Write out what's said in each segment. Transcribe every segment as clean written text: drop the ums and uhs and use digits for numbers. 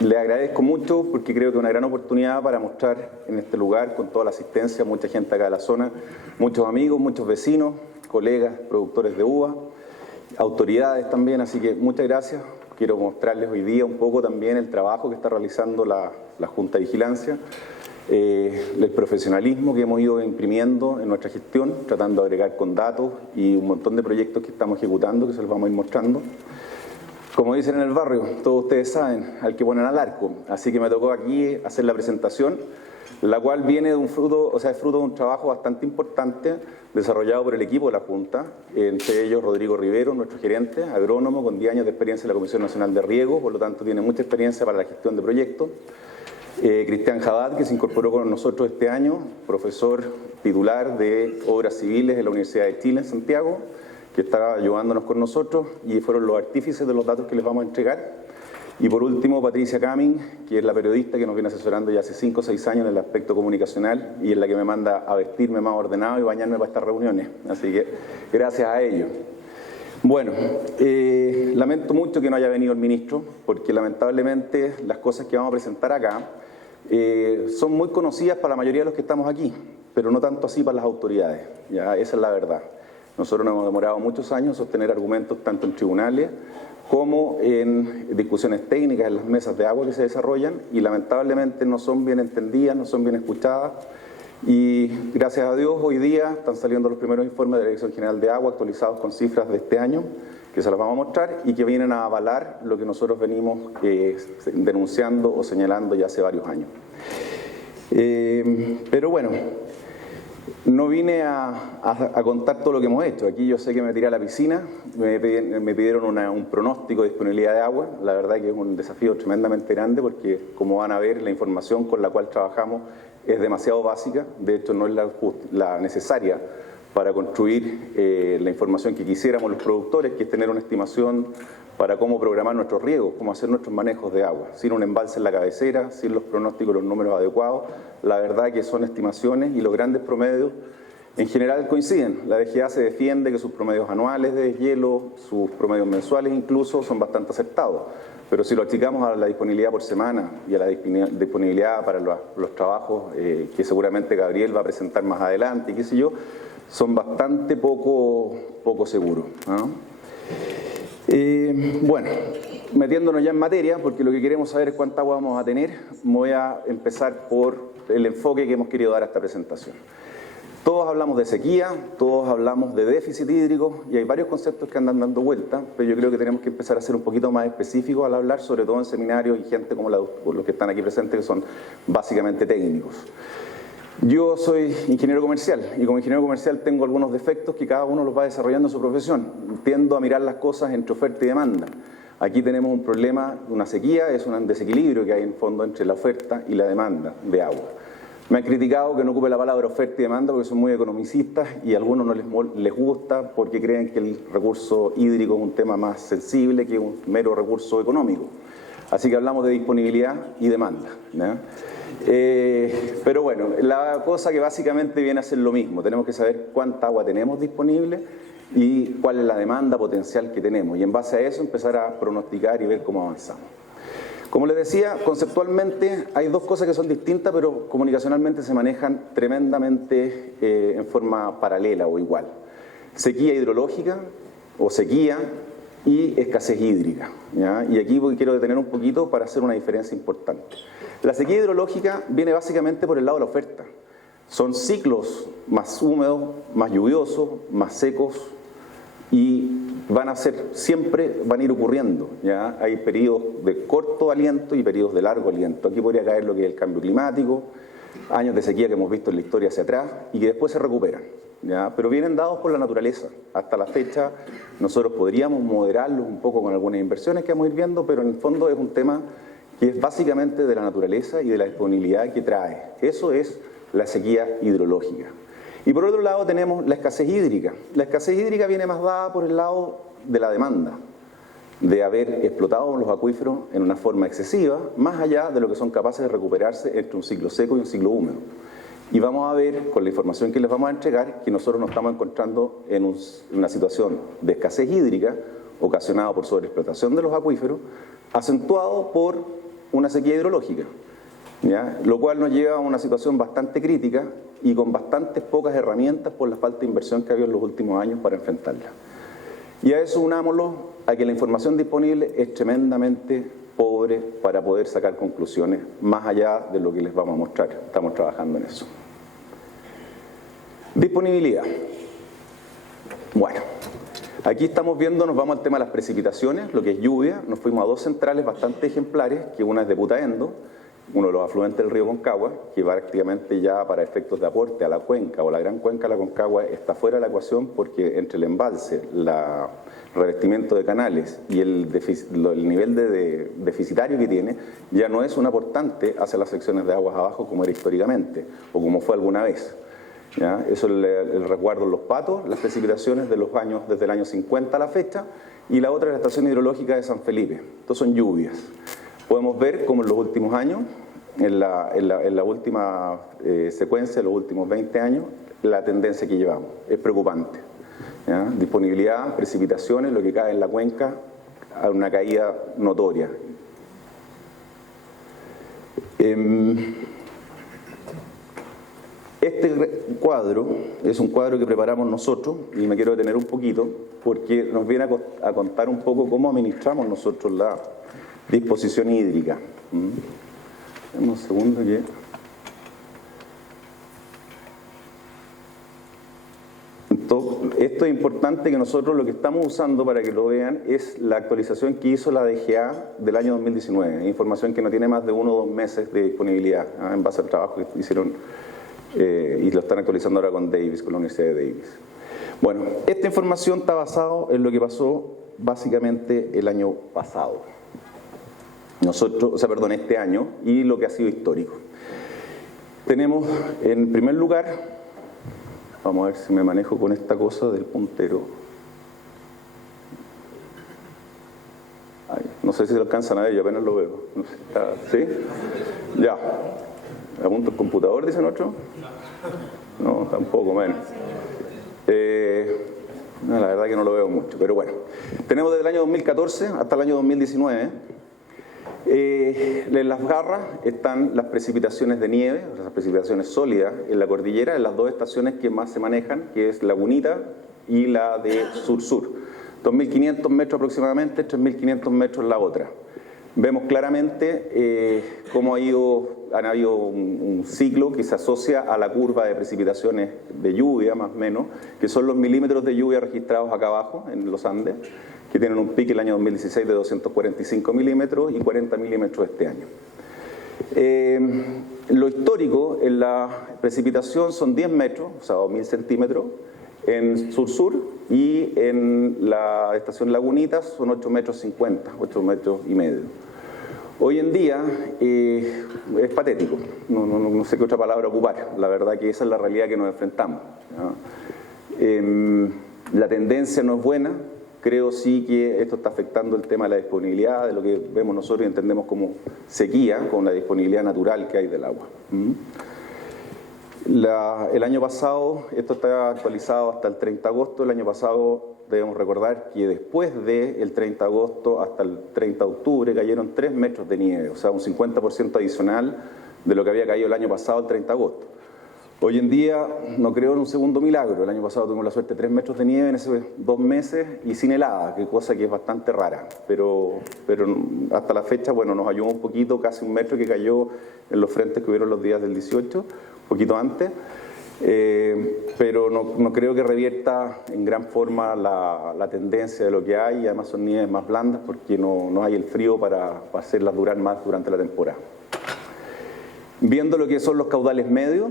Le agradezco mucho porque creo que es una gran oportunidad para mostrar en este lugar, con toda la asistencia, mucha gente acá de la zona, muchos amigos, muchos vecinos, colegas, productores de uva, autoridades también, así que muchas gracias. Quiero mostrarles hoy día un poco también el trabajo que está realizando la Junta de Vigilancia, el profesionalismo que hemos ido imprimiendo en nuestra gestión, tratando de agregar con datos y un montón de proyectos que estamos ejecutando, que se los vamos a ir mostrando. Como dicen en el barrio, todos ustedes saben, al que ponen al arco. Así que me tocó aquí hacer la presentación, la cual viene de un fruto, o sea, es fruto de un trabajo bastante importante desarrollado por el equipo de la Junta, entre ellos Rodrigo Rivero, nuestro gerente, agrónomo con 10 años de experiencia en la Comisión Nacional de Riego, por lo tanto tiene mucha experiencia para la gestión de proyectos. Cristian Jabad, que se incorporó con nosotros este año, profesor titular de Obras Civiles de la Universidad de Chile en Santiago, que está ayudándonos con nosotros y fueron los artífices de los datos que les vamos a entregar. Y por último, Patricia Cumming, que es la periodista que nos viene asesorando ya hace 5 o 6 años en el aspecto comunicacional y es la que me manda a vestirme más ordenado y bañarme para estas reuniones. Así que gracias a ellos. Bueno, lamento mucho que no haya venido el ministro, porque lamentablemente las cosas que vamos a presentar acá son muy conocidas para la mayoría de los que estamos aquí, pero no tanto así para las autoridades. Ya, esa es la verdad. Nosotros nos hemos demorado muchos años en sostener argumentos tanto en tribunales como en discusiones técnicas en las mesas de agua que se desarrollan y lamentablemente no son bien entendidas, no son bien escuchadas y gracias a Dios hoy día están saliendo los primeros informes de la Dirección General de Agua actualizados con cifras de este año que se las vamos a mostrar y que vienen a avalar lo que nosotros venimos denunciando o señalando ya hace varios años. Pero bueno, no vine a contar todo lo que hemos hecho. Aquí yo sé que me tiré a la piscina, me pidieron un pronóstico de disponibilidad de agua. La verdad que es un desafío tremendamente grande porque, como van a ver, la información con la cual trabajamos es demasiado básica. De hecho, no es la necesaria para construir la información que quisiéramos los productores, que es tener una estimación para cómo programar nuestros riegos, cómo hacer nuestros manejos de agua, sin un embalse en la cabecera, sin los pronósticos, los números adecuados. La verdad que son estimaciones y los grandes promedios en general coinciden. La DGA se defiende que sus promedios anuales de deshielo, sus promedios mensuales incluso, son bastante acertados. Pero si lo achicamos a la disponibilidad por semana y a la disponibilidad para los trabajos que seguramente Gabriel va a presentar más adelante, y qué sé yo, son bastante poco seguros, ¿no? Bueno, metiéndonos ya en materia, porque lo que queremos saber es cuánta agua vamos a tener, voy a empezar por el enfoque que hemos querido dar a esta presentación. Todos hablamos de sequía, todos hablamos de déficit hídrico y hay varios conceptos que andan dando vuelta, pero yo creo que tenemos que empezar a ser un poquito más específicos al hablar, sobre todo en seminarios y gente como los que están aquí presentes, que son básicamente técnicos. Yo soy ingeniero comercial y como ingeniero comercial tengo algunos defectos que cada uno los va desarrollando en su profesión. Tiendo a mirar las cosas entre oferta y demanda. Aquí tenemos un problema, una sequía, es un desequilibrio que hay en fondo entre la oferta y la demanda de agua. Me han criticado que no ocupe la palabra oferta y demanda porque son muy economicistas y a algunos no les gusta porque creen que el recurso hídrico es un tema más sensible que un mero recurso económico. Así que hablamos de disponibilidad y demanda, ¿no? Pero bueno, la cosa que básicamente viene a ser lo mismo. Tenemos que saber cuánta agua tenemos disponible y cuál es la demanda potencial que tenemos. Y en base a eso empezar a pronosticar y ver cómo avanzamos. Como les decía, conceptualmente hay dos cosas que son distintas, pero comunicacionalmente se manejan tremendamente en forma paralela o igual. Sequía hidrológica o sequía y escasez hídrica, ¿ya? Y aquí quiero detener un poquito para hacer una diferencia importante. La sequía hidrológica viene básicamente por el lado de la oferta. Son ciclos más húmedos, más lluviosos, más secos y siempre van a ir ocurriendo, ¿ya? Hay periodos de corto aliento y periodos de largo aliento. Aquí podría caer lo que es el cambio climático, años de sequía que hemos visto en la historia hacia atrás y que después se recuperan, ¿ya? Pero vienen dados por la naturaleza. Hasta la fecha nosotros podríamos moderarlos un poco con algunas inversiones que vamos a ir viendo, pero en el fondo es un tema que es básicamente de la naturaleza y de la disponibilidad que trae. Eso es la sequía hidrológica. Y por otro lado tenemos la escasez hídrica. La escasez hídrica viene más dada por el lado de la demanda, de haber explotado los acuíferos en una forma excesiva, más allá de lo que son capaces de recuperarse entre un ciclo seco y un ciclo húmedo. Y vamos a ver, con la información que les vamos a entregar, que nosotros nos estamos encontrando en una situación de escasez hídrica, ocasionada por sobreexplotación de los acuíferos, acentuado por una sequía hidrológica, ¿ya? Lo cual nos lleva a una situación bastante crítica y con bastantes pocas herramientas por la falta de inversión que ha habido en los últimos años para enfrentarla. Y a eso unámoslo a que la información disponible es tremendamente pobre para poder sacar conclusiones más allá de lo que les vamos a mostrar. Estamos trabajando en eso. Disponibilidad. Bueno, aquí estamos viendo, nos vamos al tema de las precipitaciones, lo que es lluvia. Nos fuimos a dos centrales bastante ejemplares, que una es de Putaendo, uno de los afluentes del río Concagua, que prácticamente ya para efectos de aporte a la cuenca o la gran cuenca de la Concagua está fuera de la ecuación, porque entre el embalse, el revestimiento de canales y el nivel de deficitario que tiene, ya no es un aportante hacia las secciones de aguas abajo como era históricamente o como fue alguna vez. ¿Ya? Eso es el resguardo en Los Patos, las precipitaciones de los años, desde el año 50 a la fecha, y la otra es la estación hidrológica de San Felipe. Estos son lluvias. Podemos ver cómo en los últimos años, en la última secuencia, de los últimos 20 años, la tendencia que llevamos es preocupante. ¿Ya? Disponibilidad, precipitaciones, lo que cae en la cuenca, a una caída notoria. Este cuadro es un cuadro que preparamos nosotros, y me quiero detener un poquito, porque nos viene a contar un poco cómo administramos nosotros la disposición hídrica. Dame un segundo que... Esto es importante, que nosotros lo que estamos usando, para que lo vean, es la actualización que hizo la DGA del año 2019, información que no tiene más de 1 o 2 meses de disponibilidad, en base al trabajo que hicieron, y lo están actualizando ahora con Davis, con la Universidad de Davis. Bueno, esta información está basada en lo que pasó básicamente el año pasado. Este año, y lo que ha sido histórico. Tenemos, en primer lugar, vamos a ver si me manejo con esta cosa del puntero. Ay, no sé si se alcanzan a ver, yo apenas lo veo. No sé, ¿sí? Ya. ¿Apunto el computador, dicen otro? No, tampoco, menos. No, la verdad que no lo veo mucho, pero bueno. Tenemos desde el año 2014 hasta el año 2019. En las garras están las precipitaciones de nieve, las precipitaciones sólidas en la cordillera, en las dos estaciones que más se manejan, que es Lagunita y la de sur-sur. 2.500 metros aproximadamente, 3.500 metros la otra. Vemos claramente cómo han habido un ciclo que se asocia a la curva de precipitaciones de lluvia, más o menos, que son los milímetros de lluvia registrados acá abajo, en los Andes, que tienen un pico el año 2016 de 245 milímetros y 40 milímetros este año. Lo histórico en la precipitación son 10 metros, o sea, 2.000 centímetros, en sur-sur, y en la estación Lagunitas son 8 metros 50, 8 metros y medio. Hoy en día es patético, no sé qué otra palabra ocupar, la verdad que esa es la realidad que nos enfrentamos, ¿no? La tendencia no es buena. Creo sí que esto está afectando el tema de la disponibilidad, de lo que vemos nosotros y entendemos como sequía, con la disponibilidad natural que hay del agua. El año pasado, esto está actualizado hasta el 30 de agosto, el año pasado debemos recordar que después del 30 de agosto hasta el 30 de octubre cayeron 3 metros de nieve, o sea, un 50% adicional de lo que había caído el año pasado el 30 de agosto. Hoy en día no creo en un segundo milagro. El año pasado tuvimos la suerte de 3 metros de nieve en esos 2 meses y sin helada, que cosa que es bastante rara. Pero hasta la fecha, bueno, nos ayudó un poquito, casi 1 metro que cayó en los frentes que hubieron los días del 18, un poquito antes. Pero no creo que revierta en gran forma la tendencia de lo que hay, y además son nieves más blandas porque no hay el frío para hacerlas durar más durante la temporada. Viendo lo que son los caudales medios,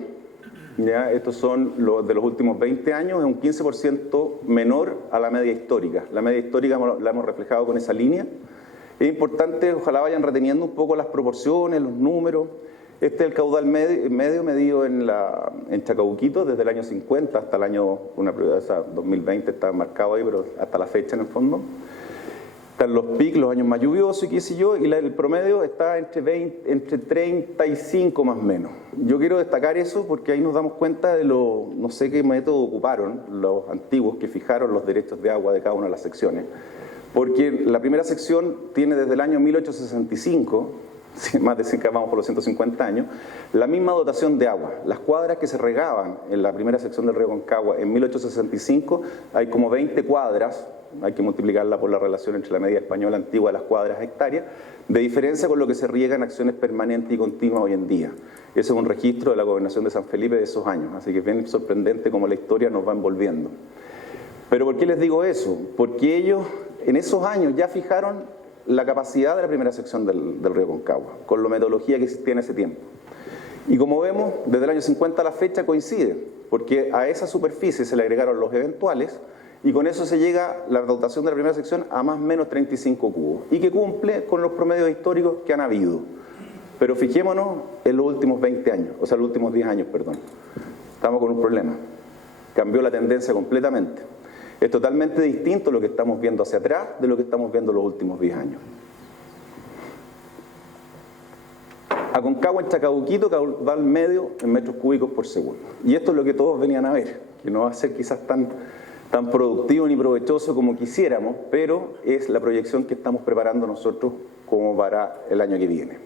¿ya? Estos son los de los últimos 20 años, es un 15% menor a la media histórica. La media histórica la hemos reflejado con esa línea. Es importante, ojalá vayan reteniendo un poco las proporciones, los números. Este es el caudal medio medido en Chacabuquito desde el año 50 hasta el año 2020, está marcado ahí, pero hasta la fecha en el fondo. Están los picos, los años más lluviosos y qué sé yo, y el promedio está entre 35 más o menos. Yo quiero destacar eso porque ahí nos damos cuenta de no sé qué método ocuparon los antiguos que fijaron los derechos de agua de cada una de las secciones. Porque la primera sección tiene desde el año 1865 más de 100, vamos por los 150 años, la misma dotación de agua. Las cuadras que se regaban en la primera sección del río Aconcagua en 1865, hay como 20 cuadras, hay que multiplicarla por la relación entre la media española antigua de las cuadras hectáreas, de diferencia con lo que se riega en acciones permanentes y continuas hoy en día. Ese es un registro de la gobernación de San Felipe de esos años, así que es bien sorprendente cómo la historia nos va envolviendo. Pero ¿por qué les digo eso? Porque ellos en esos años ya fijaron la capacidad de la primera sección del río Aconcagua, con la metodología que existía en ese tiempo. Y como vemos, desde el año 50 a la fecha coincide, porque a esa superficie se le agregaron los eventuales, y con eso se llega la dotación de la primera sección a más o menos 35 cubos, y que cumple con los promedios históricos que han habido. Pero fijémonos en los últimos 20 años, o sea, los últimos 10 años, perdón. Estamos con un problema. Cambió la tendencia completamente. Es totalmente distinto lo que estamos viendo hacia atrás de lo que estamos viendo en los últimos 10 años. Aconcagua en Chacabuquito, caudal medio en metros cúbicos por segundo. Y esto es lo que todos venían a ver, que no va a ser quizás tan productivo ni provechoso como quisiéramos, pero es la proyección que estamos preparando nosotros como para el año que viene.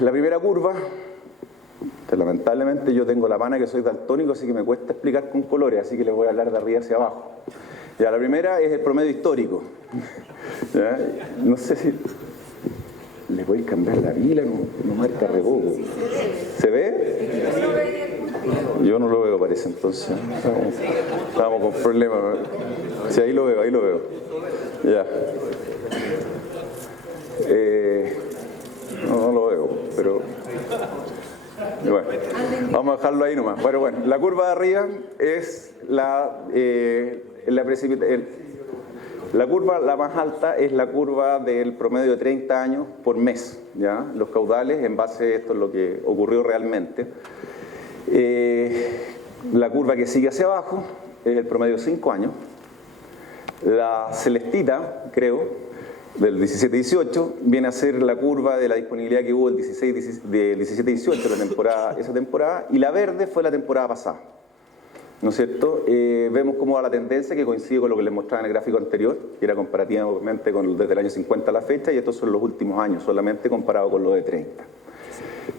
La primera curva, lamentablemente yo tengo la pana que soy daltónico, así que me cuesta explicar con colores, así que les voy a hablar de arriba hacia abajo. Ya, la primera es el promedio histórico. ¿Ya? No sé si le voy a cambiar la pila, no marca reboco. ¿Se ve? Yo no lo veo, parece, entonces. Estamos con problemas. Sí, ahí lo veo. Ya. No lo veo, pero... Bueno, vamos a dejarlo ahí nomás. Bueno, la curva de arriba es la curva, la más alta es la curva del promedio de 30 años por mes, ¿ya? Los caudales, en base a esto es lo que ocurrió realmente. La curva que sigue hacia abajo es el promedio de 5 años. La celestita, creo, del 17-18, viene a ser la curva de la disponibilidad que hubo del 17-18, esa temporada, y la verde fue la temporada pasada. ¿No es cierto? Vemos cómo va la tendencia, que coincide con lo que les mostraba en el gráfico anterior, que era comparativamente desde el año 50 a la fecha, y estos son los últimos años, solamente comparado con los de 30.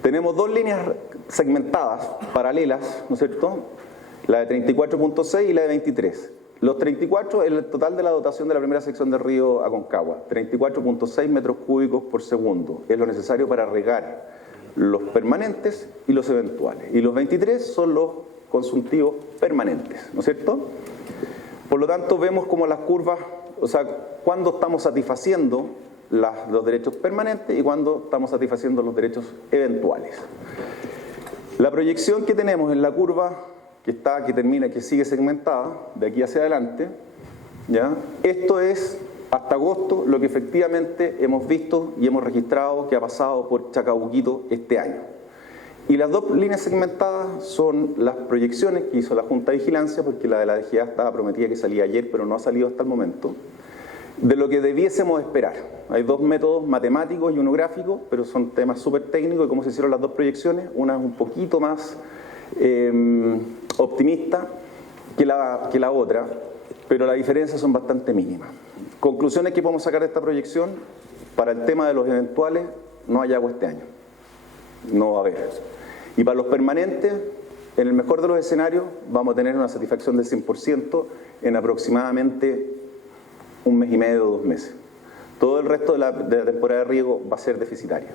Tenemos dos líneas segmentadas, paralelas, ¿no es cierto? La de 34.6 y la de 23. Los 34 es el total de la dotación de la primera sección del río Aconcagua, 34.6 metros cúbicos por segundo. Es lo necesario para regar los permanentes y los eventuales. Y los 23 son los consuntivos permanentes, ¿no es cierto? Por lo tanto, vemos como las curvas, o sea, cuándo estamos satisfaciendo los derechos permanentes y cuándo estamos satisfaciendo los derechos eventuales. La proyección que tenemos en la curva que sigue segmentada de aquí hacia adelante, ¿ya? Esto es hasta agosto lo que efectivamente hemos visto y hemos registrado que ha pasado por Chacabuquito este año. Y las dos líneas segmentadas son las proyecciones que hizo la Junta de Vigilancia, porque la de la DGA estaba prometida que salía ayer, pero no ha salido hasta el momento, de lo que debiésemos esperar. Hay dos métodos matemáticos y uno gráfico, pero son temas súper técnicos de cómo se hicieron las dos proyecciones. Una es un poquito más optimista que la otra, pero las diferencias son bastante mínimas. Conclusiones que podemos sacar de esta proyección: para el tema de los eventuales no hay agua este año, no va a haber. Y para los permanentes, en el mejor de los escenarios, vamos a tener una satisfacción del 100% en aproximadamente un mes y medio o 2 meses. Todo el resto de la temporada de riego va a ser deficitaria.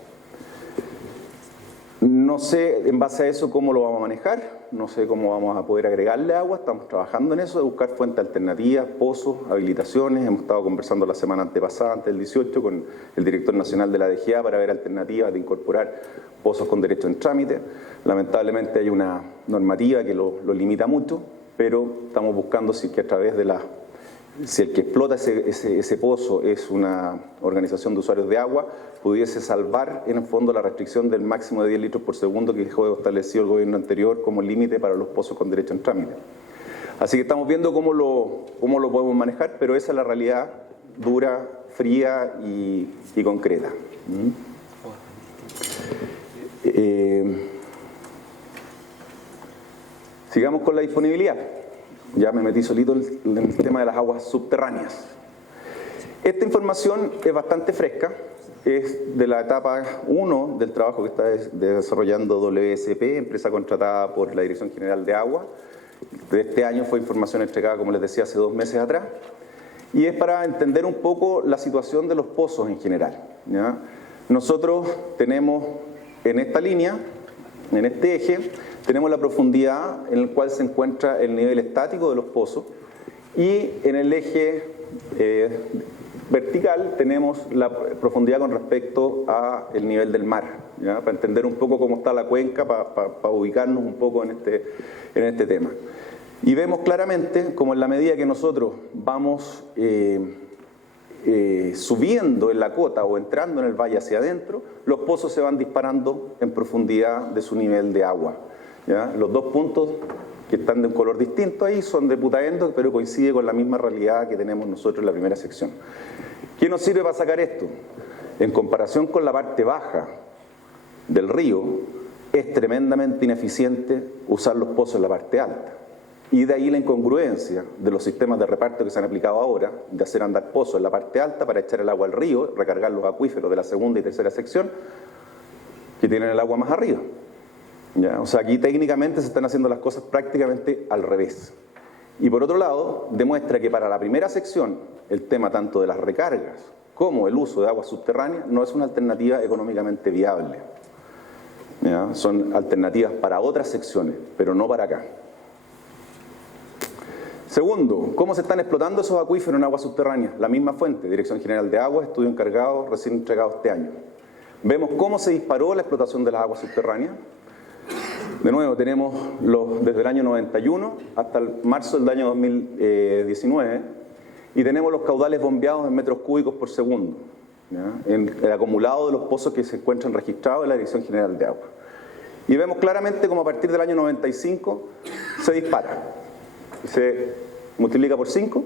No sé en base a eso cómo lo vamos a manejar, no sé cómo vamos a poder agregarle agua, estamos trabajando en eso, de buscar fuentes alternativas, pozos, habilitaciones. Hemos estado conversando la semana antepasada, antes del 18, con el director nacional de la DGA para ver alternativas de incorporar pozos con derecho en trámite. Lamentablemente hay una normativa que lo limita mucho, pero estamos buscando si que a través de si el que explota ese pozo es una organización de usuarios de agua, pudiese salvar en el fondo la restricción del máximo de 10 litros por segundo que dejó establecido el gobierno anterior como límite para los pozos con derecho en trámite. Así que estamos viendo cómo lo podemos manejar, pero esa es la realidad dura, fría y concreta. Sigamos con la disponibilidad. Ya me metí solito en el tema de las aguas subterráneas. Esta información es bastante fresca, es de la etapa 1 del trabajo que está desarrollando WSP, empresa contratada por la Dirección General de Agua. De este año fue información entregada, como les decía, hace 2 meses atrás. Y es para entender un poco la situación de los pozos en general, ¿ya? Nosotros tenemos en esta línea, en este eje, tenemos la profundidad en el cual se encuentra el nivel estático de los pozos, y en el eje vertical tenemos la profundidad con respecto al nivel del mar, ¿ya? Para entender un poco cómo está la cuenca, para ubicarnos un poco en este tema. Y vemos claramente como en la medida que nosotros vamos subiendo en la cota o entrando en el valle hacia adentro, los pozos se van disparando en profundidad de su nivel de agua, ¿ya? Los 2 puntos que están de un color distinto ahí son de Putaendo, pero coincide con la misma realidad que tenemos nosotros en la primera sección. ¿Qué nos sirve para sacar esto? En comparación con la parte baja del río, es tremendamente ineficiente usar los pozos en la parte alta. Y de ahí la incongruencia de los sistemas de reparto que se han aplicado ahora, de hacer andar pozos en la parte alta para echar el agua al río, recargar los acuíferos de la segunda y tercera sección, que tienen el agua más arriba, ¿ya? O sea, aquí técnicamente se están haciendo las cosas prácticamente al revés. Y por otro lado, demuestra que para la primera sección, el tema tanto de las recargas como el uso de agua subterránea no es una alternativa económicamente viable, ¿ya? Son alternativas para otras secciones, pero no para acá. Segundo, ¿cómo se están explotando esos acuíferos en agua subterránea? La misma fuente, Dirección General de Agua, estudio encargado, recién entregado este año. Vemos cómo se disparó la explotación de las aguas subterráneas. De nuevo, tenemos desde el año 91 hasta el marzo del año 2019, y tenemos los caudales bombeados en metros cúbicos por segundo, ¿ya? En el acumulado de los pozos que se encuentran registrados en la Dirección General de Agua. Y vemos claramente cómo a partir del año 95 se dispara. Se multiplica por 5,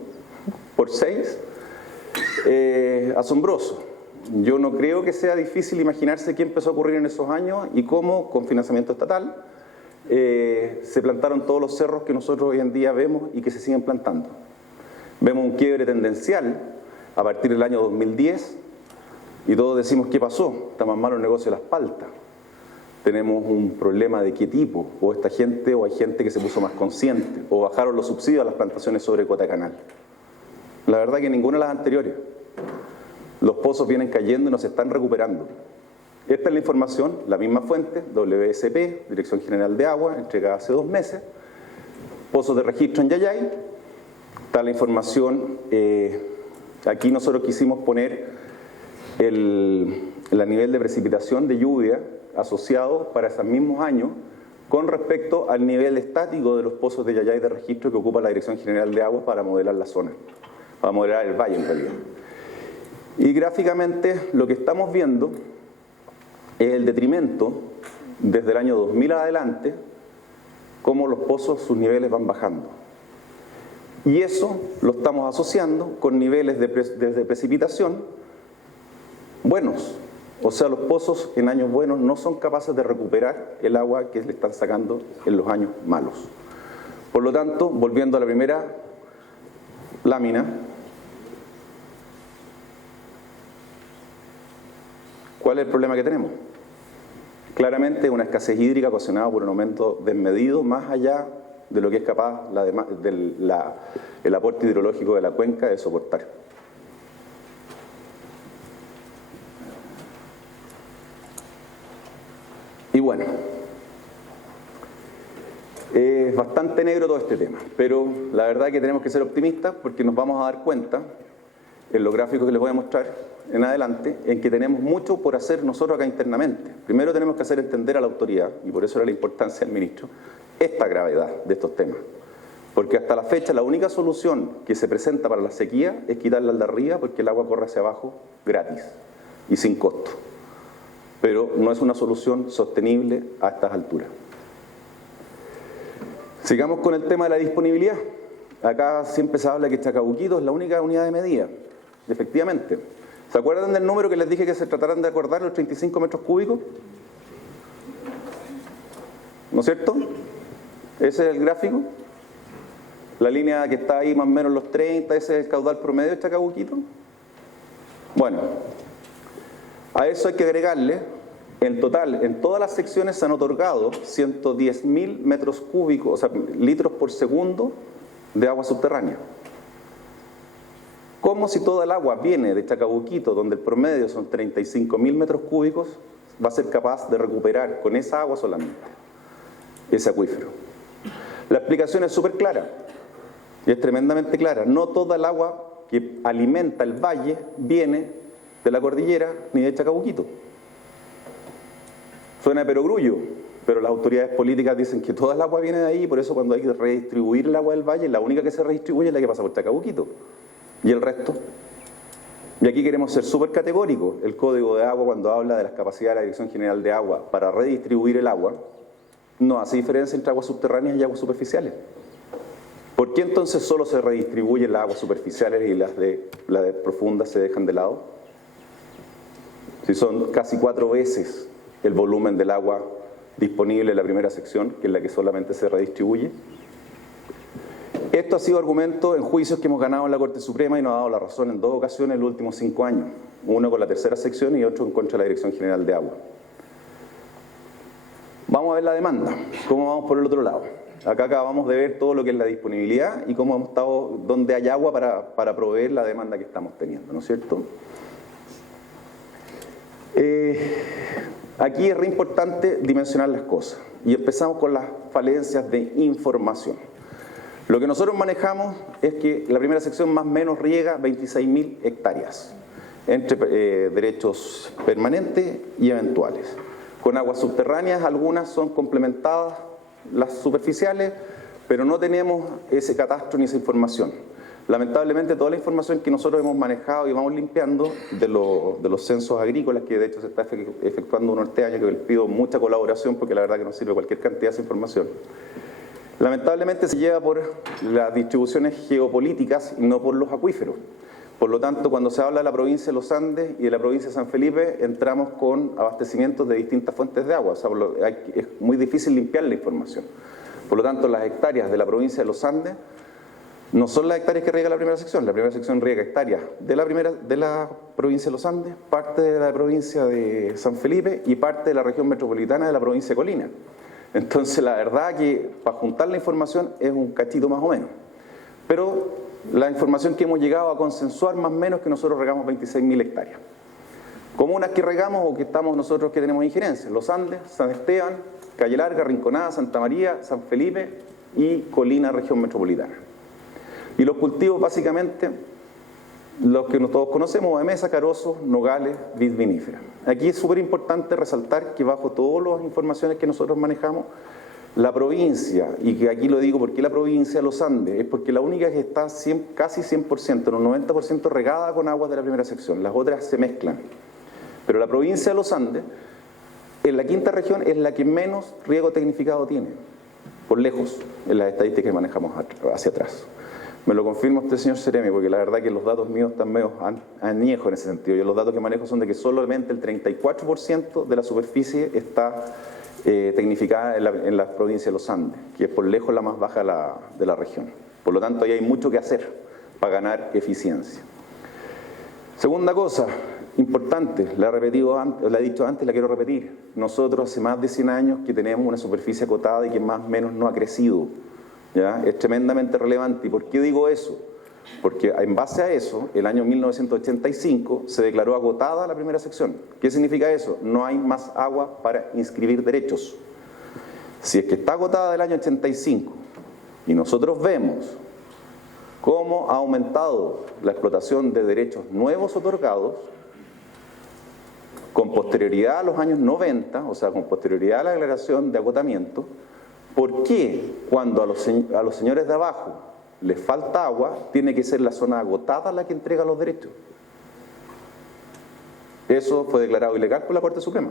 por 6, asombroso. Yo no creo que sea difícil imaginarse qué empezó a ocurrir en esos años y cómo, con financiamiento estatal, se plantaron todos los cerros que nosotros hoy en día vemos y que se siguen plantando. Vemos un quiebre tendencial a partir del año 2010 y todos decimos, ¿qué pasó? Está más malo el negocio de las paltas. Tenemos un problema de qué tipo, o esta gente, o hay gente que se puso más consciente, o bajaron los subsidios a las plantaciones sobre cota canal. La verdad que ninguna de las anteriores. Los pozos vienen cayendo y no se están recuperando. Esta es la información, la misma fuente, WSP, Dirección General de Agua, entregada hace 2 meses. Pozos de registro en Yayay. Está la información, aquí nosotros quisimos poner el nivel de precipitación de lluvia asociado para esos mismos años con respecto al nivel estático de los pozos de Yayay de registro que ocupa la Dirección General de Agua para modelar la zona, para modelar el valle en realidad. Y gráficamente lo que estamos viendo es el detrimento desde el año 2000 adelante, cómo los pozos, sus niveles van bajando. Y eso lo estamos asociando con niveles de precipitación buenos. O sea, los pozos en años buenos no son capaces de recuperar el agua que le están sacando en los años malos. Por lo tanto, volviendo a la primera lámina, ¿cuál es el problema que tenemos? Claramente una escasez hídrica ocasionada por un aumento desmedido más allá de lo que es capaz el aporte hidrológico de la cuenca de soportar. Y bueno, es bastante negro todo este tema, pero la verdad es que tenemos que ser optimistas porque nos vamos a dar cuenta, en los gráficos que les voy a mostrar en adelante, en que tenemos mucho por hacer nosotros acá internamente. Primero tenemos que hacer entender a la autoridad, y por eso era la importancia del ministro, esta gravedad de estos temas. Porque hasta la fecha la única solución que se presenta para la sequía es quitarla al de arriba porque el agua corre hacia abajo gratis y sin costo. Pero no es una solución sostenible a estas alturas. Sigamos con el tema de la disponibilidad. Acá siempre se habla que Chacabuquito es la única unidad de medida. Efectivamente. ¿Se acuerdan del número que les dije que se trataran de acordar, los 35 metros cúbicos? ¿No es cierto? Ese es el gráfico. La línea que está ahí más o menos los 30, ese es el caudal promedio de Chacabuquito. Bueno, A eso hay que agregarle, en total, en todas las secciones se han otorgado 110.000 metros cúbicos, o sea, litros por segundo de agua subterránea. ¿Cómo si toda el agua viene de Chacabuquito, donde el promedio son 35.000 metros cúbicos, va a ser capaz de recuperar con esa agua solamente ese acuífero? La explicación es súper clara, y es tremendamente clara. No toda el agua que alimenta el valle viene de la cordillera ni de Chacabuquito. Suena de perogrullo, pero las autoridades políticas dicen que toda el agua viene de ahí, y por eso cuando hay que redistribuir el agua del valle, la única que se redistribuye es la que pasa por Chacabuquito. ¿Y el resto? Y aquí queremos ser súper categóricos. El Código de Agua, cuando habla de las capacidades de la Dirección General de Agua para redistribuir el agua, no hace diferencia entre aguas subterráneas y aguas superficiales. ¿Por qué entonces solo se redistribuyen las aguas superficiales y las de profundas se dejan de lado? Si son casi 4 veces el volumen del agua disponible en la primera sección, que es la que solamente se redistribuye. Esto ha sido argumento en juicios que hemos ganado en la Corte Suprema y nos ha dado la razón en 2 ocasiones en los últimos 5 años. Uno con la tercera sección y otro en contra de la Dirección General de Agua. Vamos a ver la demanda. ¿Cómo vamos por el otro lado? Acá acabamos de ver todo lo que es la disponibilidad y cómo hemos estado, dónde hay agua para proveer la demanda que estamos teniendo, ¿no es cierto? Aquí es re importante dimensionar las cosas y empezamos con las falencias de información. Lo que nosotros manejamos es que la primera sección más o menos riega 26.000 hectáreas entre derechos permanentes y eventuales. Con aguas subterráneas, algunas son complementadas, las superficiales, pero no tenemos ese catastro ni esa información. Lamentablemente toda la información que nosotros hemos manejado y vamos limpiando de los censos agrícolas, que de hecho se está efectuando uno este año, que les pido mucha colaboración porque la verdad que nos sirve cualquier cantidad de esa información. Lamentablemente se lleva por las distribuciones geopolíticas y no por los acuíferos. Por lo tanto, cuando se habla de la provincia de los Andes y de la provincia de San Felipe, entramos con abastecimientos de distintas fuentes de agua. O sea, es muy difícil limpiar la información. Por lo tanto, las hectáreas de la provincia de los Andes no son las hectáreas que riega la primera sección. La primera sección riega hectáreas de la provincia de los Andes, parte de la provincia de San Felipe y parte de la región metropolitana de la provincia de Colina. Entonces, la verdad que para juntar la información es un cachito más o menos. Pero la información que hemos llegado a consensuar más o menos que nosotros regamos 26.000 hectáreas. Comunas que regamos o que estamos nosotros que tenemos injerencia: Los Andes, San Esteban, Calle Larga, Rinconada, Santa María, San Felipe y Colina, región metropolitana. Y los cultivos básicamente, los que todos conocemos: de mesa, carozos, nogales, vid vinífera. Aquí es súper importante resaltar que bajo todas las informaciones que nosotros manejamos, la provincia, y que aquí lo digo porque la provincia de los Andes, es porque la única que está casi 100%, un 90% regada con aguas de la primera sección, las otras se mezclan. Pero la provincia de los Andes, en la quinta región, es la que menos riego tecnificado tiene, por lejos, en las estadísticas que manejamos hacia atrás. Me lo confirma usted, señor Seremi, porque la verdad que los datos míos están medio añejos en ese sentido. Yo los datos que manejo son de que solamente el 34% de la superficie está tecnificada en la provincia de los Andes, que es por lejos la más baja de la región. Por lo tanto, ahí hay mucho que hacer para ganar eficiencia. Segunda cosa importante, la he dicho antes, la quiero repetir. Nosotros hace más de 100 años que tenemos una superficie acotada y que más o menos no ha crecido. ¿Ya? Es tremendamente relevante. ¿Y por qué digo eso? Porque en base a eso, el año 1985 se declaró agotada la primera sección. ¿Qué significa eso? No hay más agua para inscribir derechos. Si es que está agotada del año 85 y nosotros vemos cómo ha aumentado la explotación de derechos nuevos otorgados con posterioridad a los años 90, o sea, con posterioridad a la declaración de agotamiento, ¿por qué cuando a los señores de abajo les falta agua, tiene que ser la zona agotada la que entrega los derechos? Eso fue declarado ilegal por la Corte Suprema.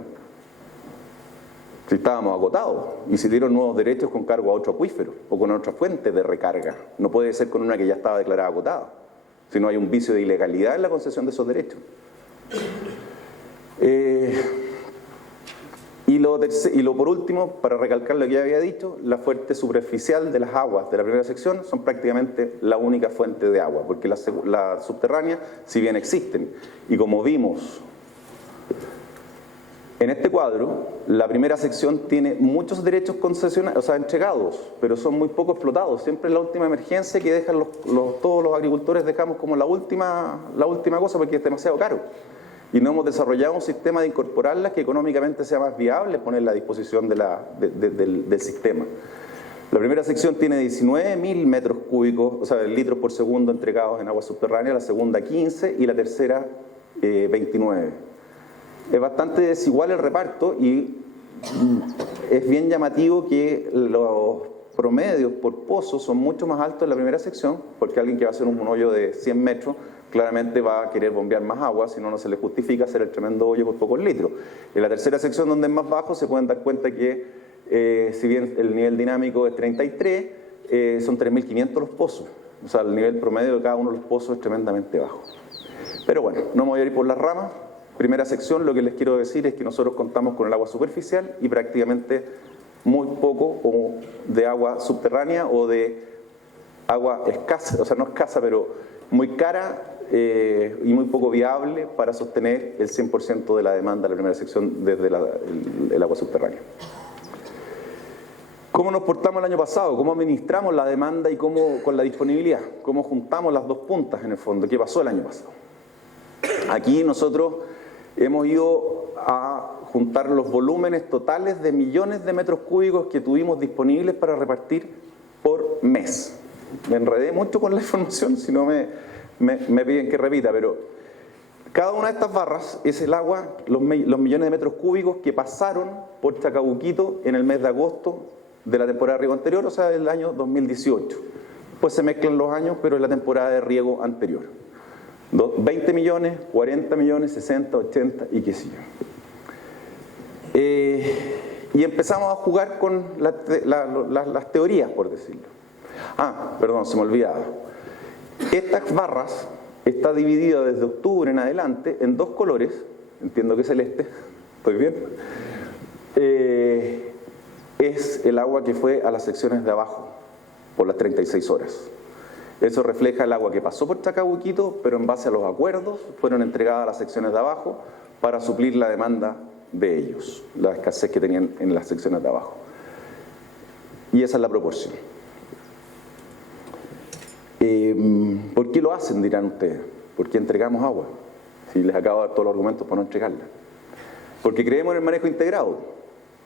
Si estábamos agotados y se dieron nuevos derechos con cargo a otro acuífero o con otra fuente de recarga. No puede ser con una que ya estaba declarada agotada, si no hay un vicio de ilegalidad en la concesión de esos derechos. Y por último, para recalcar lo que ya había dicho, la fuente superficial de las aguas de la primera sección son prácticamente la única fuente de agua, porque las subterráneas, si bien existen, y como vimos En este cuadro, la primera sección tiene muchos derechos concesionales, o sea, entregados, pero son muy poco explotados. Siempre es la última emergencia que dejan todos los agricultores, dejamos como la última cosa porque es demasiado caro. Y no hemos desarrollado un sistema de incorporarlas que económicamente sea más viable, ponerla a disposición del sistema. La primera sección tiene 19.000 metros cúbicos, o sea, litros por segundo entregados en agua subterránea, la segunda 15 y la tercera 29. Es bastante desigual el reparto y es bien llamativo que los promedios por pozo son mucho más altos en la primera sección, porque alguien que va a hacer un hoyo de 100 metros claramente va a querer bombear más agua, si no, no se le justifica hacer el tremendo hoyo por pocos litros. En la tercera sección, donde es más bajo, se pueden dar cuenta que si bien el nivel dinámico es 33, son 3.500 los pozos. O sea, el nivel promedio de cada uno de los pozos es tremendamente bajo. Pero bueno, no me voy a ir por las ramas. Primera sección, lo que les quiero decir es que nosotros contamos con el agua superficial y prácticamente muy poco de agua subterránea o de agua escasa, o sea, no escasa, pero muy cara y muy poco viable para sostener el 100% de la demanda de la primera sección desde el agua subterránea. ¿Cómo nos portamos el año pasado? ¿Cómo administramos la demanda y cómo con la disponibilidad? ¿Cómo juntamos las dos puntas en el fondo? ¿Qué pasó el año pasado? Aquí nosotros hemos ido a juntar los volúmenes totales de millones de metros cúbicos que tuvimos disponibles para repartir por mes. Me enredé mucho con la información, si no me piden que repita, pero cada una de estas barras es el agua, los millones de metros cúbicos que pasaron por Chacabuquito en el mes de agosto de la temporada de riego anterior, o sea, del año 2018. Pues se mezclan los años, pero es la temporada de riego anterior. 20 millones, 40 millones, 60, 80 y qué sé yo. Y empezamos a jugar con las teorías, por decirlo. Perdón, se me olvidaba. Estas barras está dividida desde octubre en adelante en dos colores, entiendo que es celeste, ¿estoy bien? Es el agua que fue a las secciones de abajo por las 36 horas. Eso refleja el agua que pasó por Chacabuquito, pero en base a los acuerdos fueron entregadas a las secciones de abajo para suplir la demanda de ellos, la escasez que tenían en las secciones de abajo. Y esa es la proporción. ¿Por qué lo hacen? Dirán ustedes. ¿Por qué entregamos agua? Si les acabo de dar todos los argumentos para no entregarla. Porque creemos en el manejo integrado.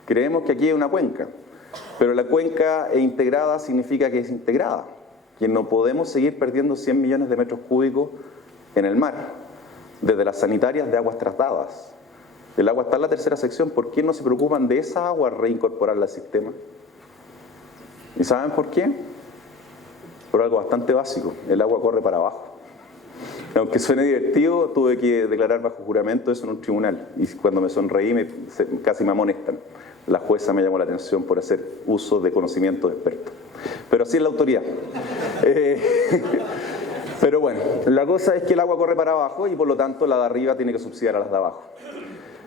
Creemos que aquí hay una cuenca. Pero la cuenca integrada significa que es integrada. Que no podemos seguir perdiendo 100 millones de metros cúbicos en el mar, desde las sanitarias de aguas tratadas. El agua está en la tercera sección, ¿por qué no se preocupan de esa agua reincorporarla al sistema? ¿Y saben por qué? Por algo bastante básico, el agua corre para abajo. Aunque suene divertido, tuve que declarar bajo juramento eso en un tribunal, y cuando me sonreí casi me amonestan. La jueza me llamó la atención por hacer uso de conocimiento de experto. Pero así es la autoridad. Pero bueno, la cosa es que el agua corre para abajo y por lo tanto la de arriba tiene que subsidiar a las de abajo.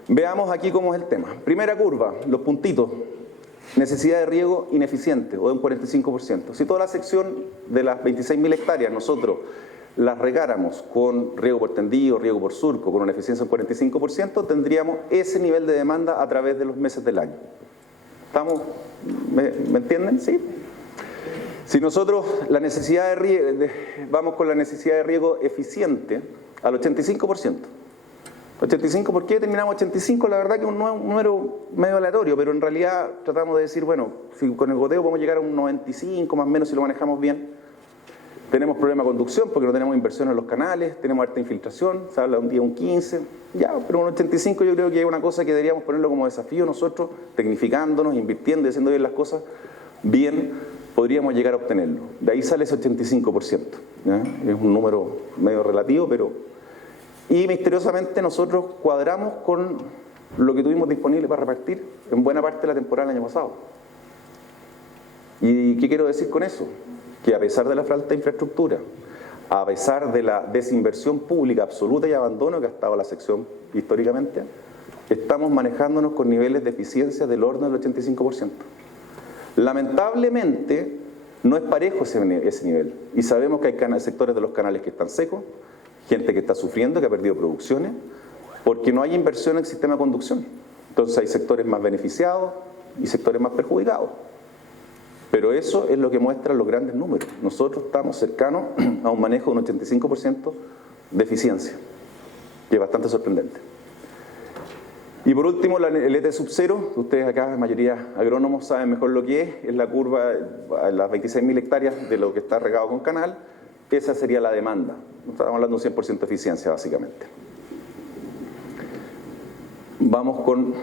Veamos aquí cómo es el tema. Primera curva, los puntitos. Necesidad de riego ineficiente o de un 45%. Si toda la sección de las 26.000 hectáreas nosotros las regáramos con riego por tendido, riego por surco, con una eficiencia del 45%, tendríamos ese nivel de demanda a través de los meses del año. ¿Estamos? ¿Me entienden? ¿Sí? Si nosotros vamos con la necesidad de riego eficiente al 85%. 85, ¿por qué terminamos 85? La verdad que es un número medio aleatorio, pero en realidad tratamos de decir, bueno, si con el goteo podemos llegar a un 95 más o menos si lo manejamos bien. Tenemos problema de conducción porque no tenemos inversión en los canales, tenemos harta infiltración, se habla un día un 15, ya, pero un 85 yo creo que es una cosa que deberíamos ponerlo como desafío nosotros, tecnificándonos, invirtiendo y haciendo bien las cosas bien, podríamos llegar a obtenerlo. De ahí sale ese 85%, ¿ya? Es un número medio relativo, pero... Y misteriosamente nosotros cuadramos con lo que tuvimos disponible para repartir en buena parte de la temporada del año pasado. ¿Y qué quiero decir con eso? Que a pesar de la falta de infraestructura, a pesar de la desinversión pública absoluta y abandono que ha estado la sección históricamente, estamos manejándonos con niveles de eficiencia del orden del 85%. Lamentablemente, no es parejo ese nivel. Y sabemos que hay sectores de los canales que están secos, gente que está sufriendo, que ha perdido producciones, porque no hay inversión en el sistema de conducción. Entonces hay sectores más beneficiados y sectores más perjudicados. Pero eso es lo que muestran los grandes números. Nosotros estamos cercanos a un manejo de un 85% de eficiencia, que es bastante sorprendente. Y por último, el ET sub 0, ustedes acá, la mayoría agrónomos, saben mejor lo que es la curva a las 26.000 hectáreas de lo que está regado con canal. Esa sería la demanda. Estamos hablando de un 100% de eficiencia, básicamente. Vamos con...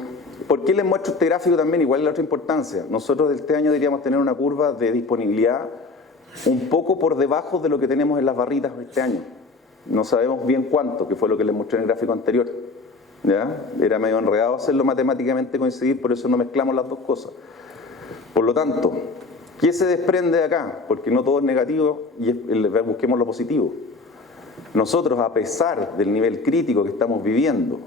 ¿Por qué les muestro este gráfico también? Igual es la otra importancia. Nosotros este año deberíamos tener una curva de disponibilidad un poco por debajo de lo que tenemos en las barritas este año. No sabemos bien cuánto, que fue lo que les mostré en el gráfico anterior. ¿Ya? Era medio enredado hacerlo matemáticamente coincidir, por eso no mezclamos las dos cosas. Por lo tanto, ¿qué se desprende de acá? Porque no todo es negativo y busquemos lo positivo. Nosotros, a pesar del nivel crítico que estamos viviendo,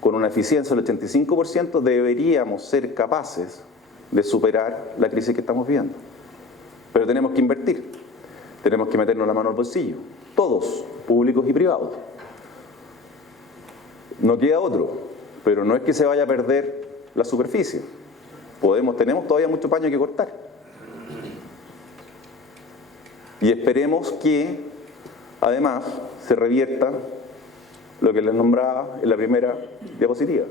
con una eficiencia del 85%, deberíamos ser capaces de superar la crisis que estamos viviendo. Pero tenemos que invertir, tenemos que meternos la mano al bolsillo, todos, públicos y privados. No queda otro, pero no es que se vaya a perder la superficie. Tenemos todavía mucho paño que cortar. Y esperemos que, además, se revierta lo que les nombraba en la primera diapositiva,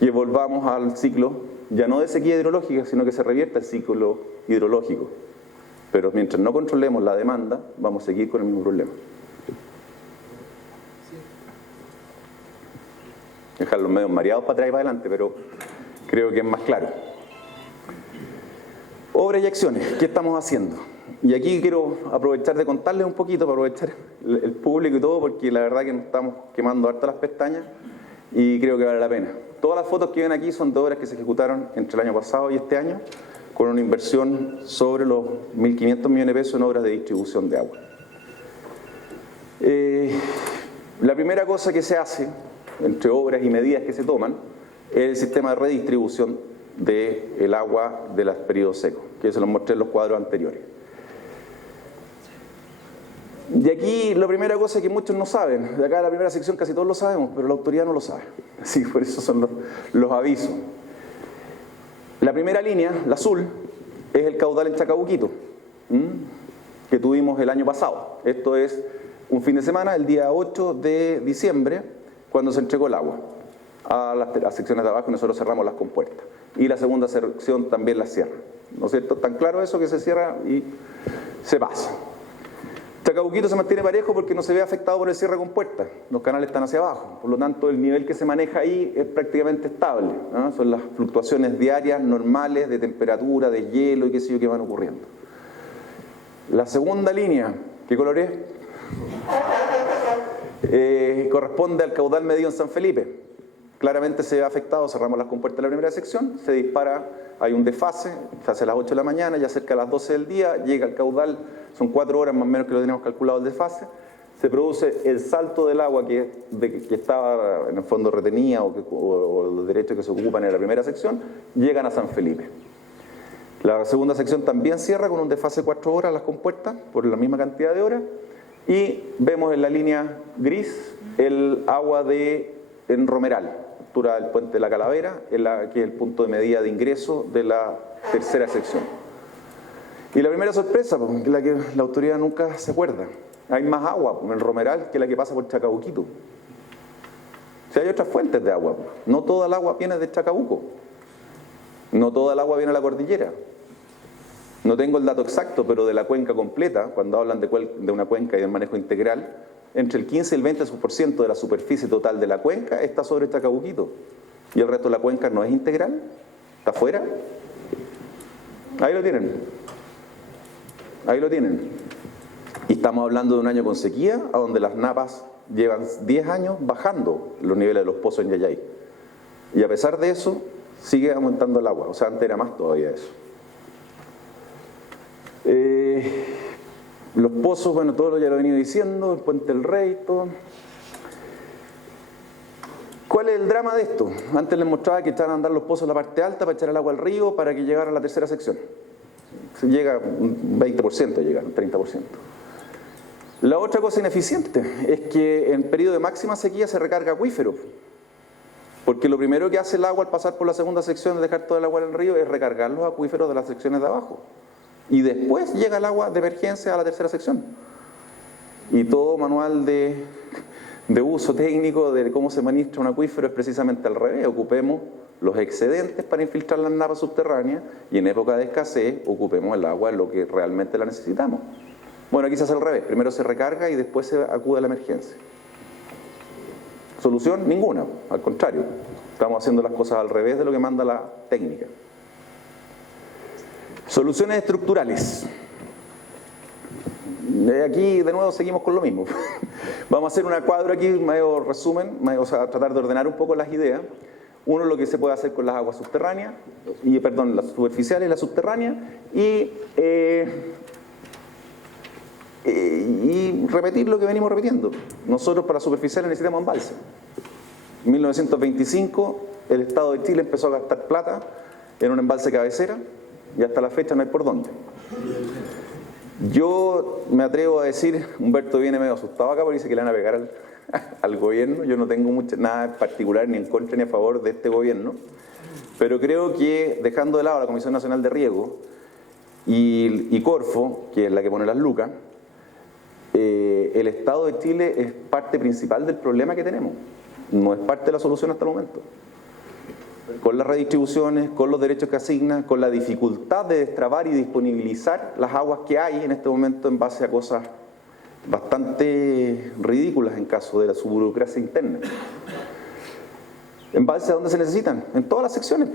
que volvamos al ciclo, ya no de sequía hidrológica, sino que se revierta el ciclo hidrológico. Pero mientras no controlemos la demanda, vamos a seguir con el mismo problema. Dejar los medios mareados para atrás y para adelante, pero creo que es más claro. Obras y acciones, ¿qué estamos haciendo? Y aquí quiero aprovechar de contarles un poquito, para aprovechar el público y todo, porque la verdad que nos estamos quemando harto las pestañas y creo que vale la pena. Todas las fotos que ven aquí son de obras que se ejecutaron entre el año pasado y este año, con una inversión sobre los 1.500 millones de pesos en obras de distribución de agua. La primera cosa que se hace, entre obras y medidas que se toman, es el sistema de redistribución del agua de los periodos secos, que yo se los mostré en los cuadros anteriores. Y aquí la primera cosa que muchos no saben, de acá en la primera sección casi todos lo sabemos, pero la autoridad no lo sabe. Así que por eso son los avisos. La primera línea, la azul, es el caudal en Chacabuquito, que tuvimos el año pasado. Esto es un fin de semana, el día 8 de diciembre, cuando se entregó el agua a las secciones de abajo y nosotros cerramos las compuertas. Y la segunda sección también la cierra. ¿No es cierto? Tan claro eso que se cierra y se pasa. Chacabuquito se mantiene parejo porque no se ve afectado por el cierre de compuertas. Los canales están hacia abajo. Por lo tanto, el nivel que se maneja ahí es prácticamente estable, ¿no? Son las fluctuaciones diarias normales de temperatura, de hielo y qué sé yo que van ocurriendo. La segunda línea, ¿qué color es? Corresponde al caudal medido en San Felipe. Claramente se ve afectado, cerramos las compuertas de la primera sección, se dispara, hay un desfase, se hace a las 8 de la mañana, ya cerca de las 12 del día, llega el caudal, son 4 horas más o menos que lo tenemos calculado el desfase, se produce el salto del agua que estaba en el fondo retenida o los derechos que se ocupan en la primera sección, llegan a San Felipe. La segunda sección también cierra con un desfase de 4 horas las compuertas, por la misma cantidad de horas, y vemos en la línea gris el agua en Romeral, altura del puente de la Calavera, que es el punto de medida de ingreso de la tercera sección. Y la primera sorpresa, porque la que la autoridad nunca se acuerda, hay más agua en el Romeral que la que pasa por Chacabuquito. O sea, hay otras fuentes de agua, no toda el agua viene de Chacabuco, no toda el agua viene a la cordillera. No tengo el dato exacto, pero de la cuenca completa, cuando hablan de una cuenca y del manejo integral, entre el 15 y el 20% de la superficie total de la cuenca está sobre Chacabuquito. Y el resto de la cuenca no es integral, está afuera. Ahí lo tienen. Ahí lo tienen. Y estamos hablando de un año con sequía, a donde las napas llevan 10 años bajando los niveles de los pozos en Yayay. Y a pesar de eso, sigue aumentando el agua. O sea, antes era más todavía eso. Los pozos, bueno, todo lo ya lo he venido diciendo, el Puente del Rey, todo. ¿Cuál es el drama de esto? Antes les mostraba que echaban a andar los pozos en la parte alta para echar el agua al río para que llegara a la tercera sección. Se llega un 20%, llega un 30%. La otra cosa ineficiente es que en periodo de máxima sequía se recarga acuífero. Porque lo primero que hace el agua al pasar por la segunda sección de dejar todo el agua en el río es recargar los acuíferos de las secciones de abajo. Y después llega el agua de emergencia a la tercera sección. Y todo manual de uso técnico de cómo se administra un acuífero es precisamente al revés. Ocupemos los excedentes para infiltrar las napas subterráneas y en época de escasez ocupemos el agua en lo que realmente la necesitamos. Bueno, aquí se hace al revés. Primero se recarga y después se acude a la emergencia. Solución, ninguna. Al contrario, estamos haciendo las cosas al revés de lo que manda la técnica. Soluciones estructurales. Aquí de nuevo seguimos con lo mismo. Vamos a hacer una cuadro aquí, medio resumen, o sea, tratar de ordenar un poco las ideas. Uno, lo que se puede hacer con las aguas subterráneas, las superficiales y las subterráneas, y repetir lo que venimos repitiendo. Nosotros para superficiales necesitamos embalse. En 1925 el Estado de Chile empezó a gastar plata en un embalse cabecera y hasta la fecha no hay por dónde. Yo me atrevo a decir, Humberto viene medio asustado acá porque dice que le van a pegar al gobierno. Yo no tengo nada en particular ni en contra ni a favor de este gobierno, pero creo que dejando de lado la Comisión Nacional de Riego y Corfo, que es la que pone las lucas, el Estado de Chile es parte principal del problema que tenemos, no es parte de la solución hasta el momento. Con las redistribuciones, con los derechos que asigna, con la dificultad de destrabar y disponibilizar las aguas que hay en este momento en base a cosas bastante ridículas en caso de su burocracia interna. ¿Embalses a dónde se necesitan? En todas las secciones,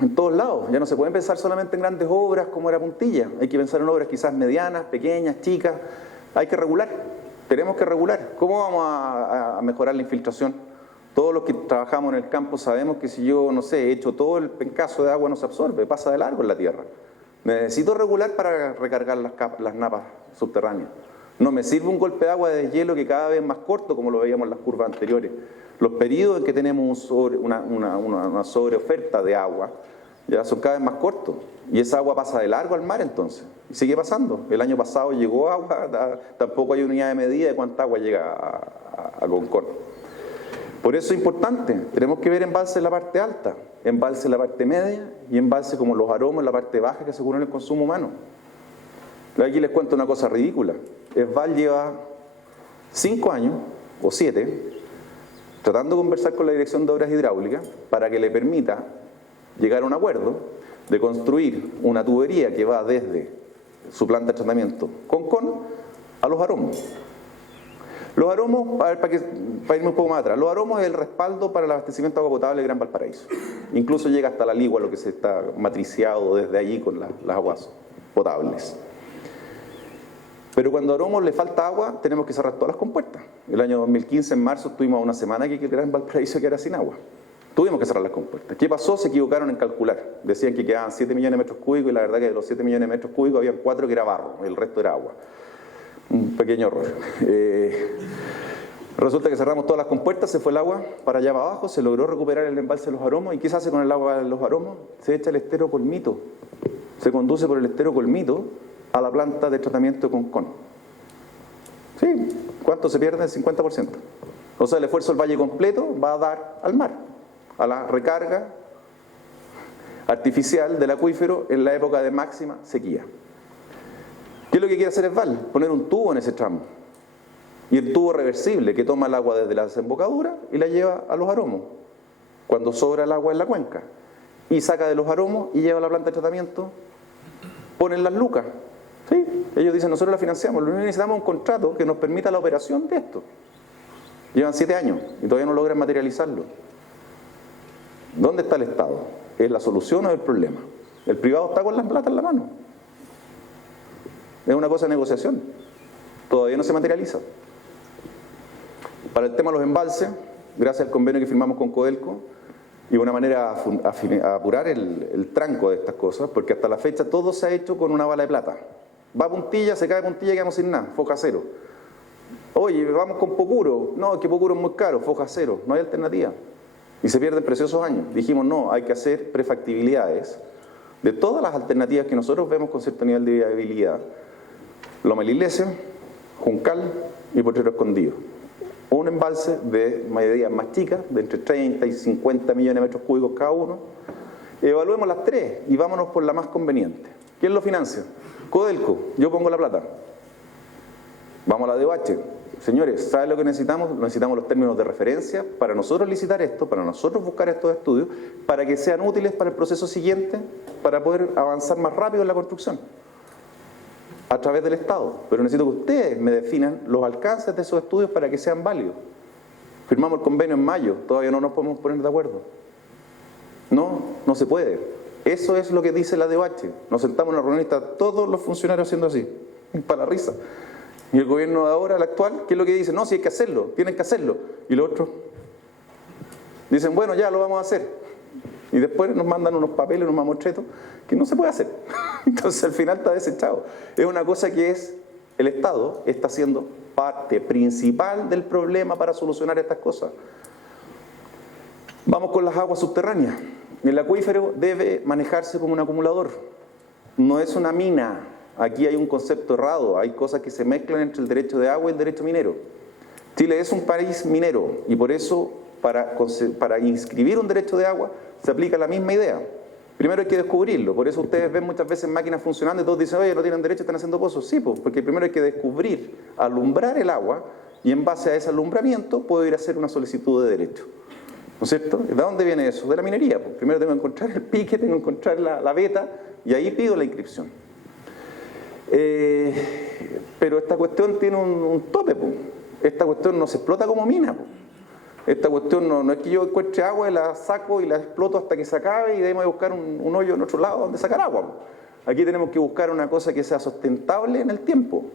en todos lados. Ya no se puede pensar solamente en grandes obras como era Puntilla, hay que pensar en obras quizás medianas, pequeñas, chicas. Hay que regular, tenemos que regular. ¿Cómo vamos a mejorar la infiltración? Todos los que trabajamos en el campo sabemos que si yo, no sé, echo todo el pencazo de agua no se absorbe, pasa de largo en la tierra. Necesito regular para recargar las napas subterráneas. No me sirve un golpe de agua de deshielo que cada vez es más corto, como lo veíamos en las curvas anteriores. Los periodos en que tenemos una sobreoferta de agua ya son cada vez más cortos. Y esa agua pasa de largo al mar entonces. Y sigue pasando. El año pasado llegó agua, tampoco hay unidad de medida de cuánta agua llega a Concón. Por eso es importante, tenemos que ver embalse en la parte alta, embalse en la parte media y embalse como los Aromos en la parte baja que aseguran el consumo humano. Aquí les cuento una cosa ridícula. ESVAL lleva 5 años o 7 tratando de conversar con la Dirección de Obras Hidráulicas para que le permita llegar a un acuerdo de construir una tubería que va desde su planta de tratamiento Concón a los Aromos. Los Aromos, para irme un poco más atrás, los Aromos es el respaldo para el abastecimiento de agua potable del Gran Valparaíso. Incluso llega hasta la Ligua, lo que se está matriciado desde allí con las aguas potables. Pero cuando a Aromos le falta agua, tenemos que cerrar todas las compuertas. El año 2015, en marzo, estuvimos una semana que el Gran Valparaíso quedara sin agua. Tuvimos que cerrar las compuertas. ¿Qué pasó? Se equivocaron en calcular. Decían que quedaban 7 millones de metros cúbicos y la verdad que de los 7 millones de metros cúbicos había 4 que era barro, el resto era agua. Un pequeño error. Resulta que cerramos todas las compuertas, se fue el agua para allá abajo, se logró recuperar el embalse de los Aromos. ¿Y qué se hace con el agua de los Aromos? Se echa el estero Colmito. Se conduce por el estero Colmito a la planta de tratamiento de Concón. ¿Sí? ¿Cuánto se pierde? El 50%. O sea, el esfuerzo del valle completo va a dar al mar, a la recarga artificial del acuífero en la época de máxima sequía. ¿Qué es lo que quiere hacer ESVAL? Poner un tubo en ese tramo. Y el tubo reversible que toma el agua desde la desembocadura y la lleva a los Aromos, cuando sobra el agua en la cuenca. Y saca de los Aromos y lleva a la planta de tratamiento, ponen las lucas. ¿Sí? Ellos dicen, nosotros la financiamos, lo único que necesitamos es un contrato que nos permita la operación de esto. Llevan 7 años y todavía no logran materializarlo. ¿Dónde está el Estado? ¿Es la solución o el problema? El privado está con las plata en la mano. Es una cosa de negociación. Todavía no se materializa. Para el tema de los embalses, gracias al convenio que firmamos con Codelco, y una manera a apurar el tranco de estas cosas, porque hasta la fecha todo se ha hecho con una bala de plata. Va a Puntilla, se cae Puntilla y quedamos sin nada, foja cero. Oye, vamos con Pocuro. No, es que Pocuro es muy caro, foja cero, no hay alternativa. Y se pierden preciosos años. Dijimos, no, hay que hacer prefactibilidades de todas las alternativas que nosotros vemos con cierto nivel de viabilidad. Loma de la Iglesia, Juncal y Potrero Escondido. un embalse de medidas más chicas, de entre 30 y 50 millones de metros cúbicos cada uno. Evaluemos las tres y vámonos por la más conveniente. ¿Quién lo financia? Codelco, yo pongo la plata. Vamos a la DOH. Señores, ¿saben lo que necesitamos? Necesitamos los términos de referencia para nosotros licitar esto, para nosotros buscar estos estudios, para que sean útiles para el proceso siguiente, para poder avanzar más rápido en la construcción a través del Estado. Pero necesito que ustedes me definan los alcances de esos estudios para que sean válidos. Firmamos el convenio en mayo, todavía no nos podemos poner de acuerdo. No se puede. Eso es lo que dice la DOH. Nos sentamos en una reunión y están todos los funcionarios haciendo así, para la risa. Y el gobierno de ahora, el actual, ¿qué es lo que dice? No, si hay que hacerlo, tienen que hacerlo. Y los otros dicen, bueno, ya lo vamos a hacer. Y después nos mandan unos papeles, unos mamotretos, que no se puede hacer. Entonces al final está desechado. Es una cosa que es, el Estado está siendo parte principal del problema para solucionar estas cosas. Vamos con las aguas subterráneas. El acuífero debe manejarse como un acumulador. No es una mina. Aquí hay un concepto errado, hay cosas que se mezclan entre el derecho de agua y el derecho minero. Chile es un país minero y por eso para inscribir un derecho de agua se aplica la misma idea. Primero hay que descubrirlo, por eso ustedes ven muchas veces máquinas funcionando y todos dicen, oye, no tienen derecho, están haciendo pozos. Sí, pues, porque primero hay que descubrir, alumbrar el agua y en base a ese alumbramiento puedo ir a hacer una solicitud de derecho. ¿No es cierto? ¿De dónde viene eso? De la minería. Pues primero tengo que encontrar el pique, tengo que encontrar la veta y ahí pido la inscripción. Pero esta cuestión tiene un tope, pues. Esta cuestión no se explota como mina, pues. Esta cuestión no es que yo encuentre agua y la saco y la exploto hasta que se acabe y de ahí me voy a buscar un hoyo en otro lado donde sacar agua, pues. Aquí tenemos que buscar una cosa que sea sustentable en el tiempo.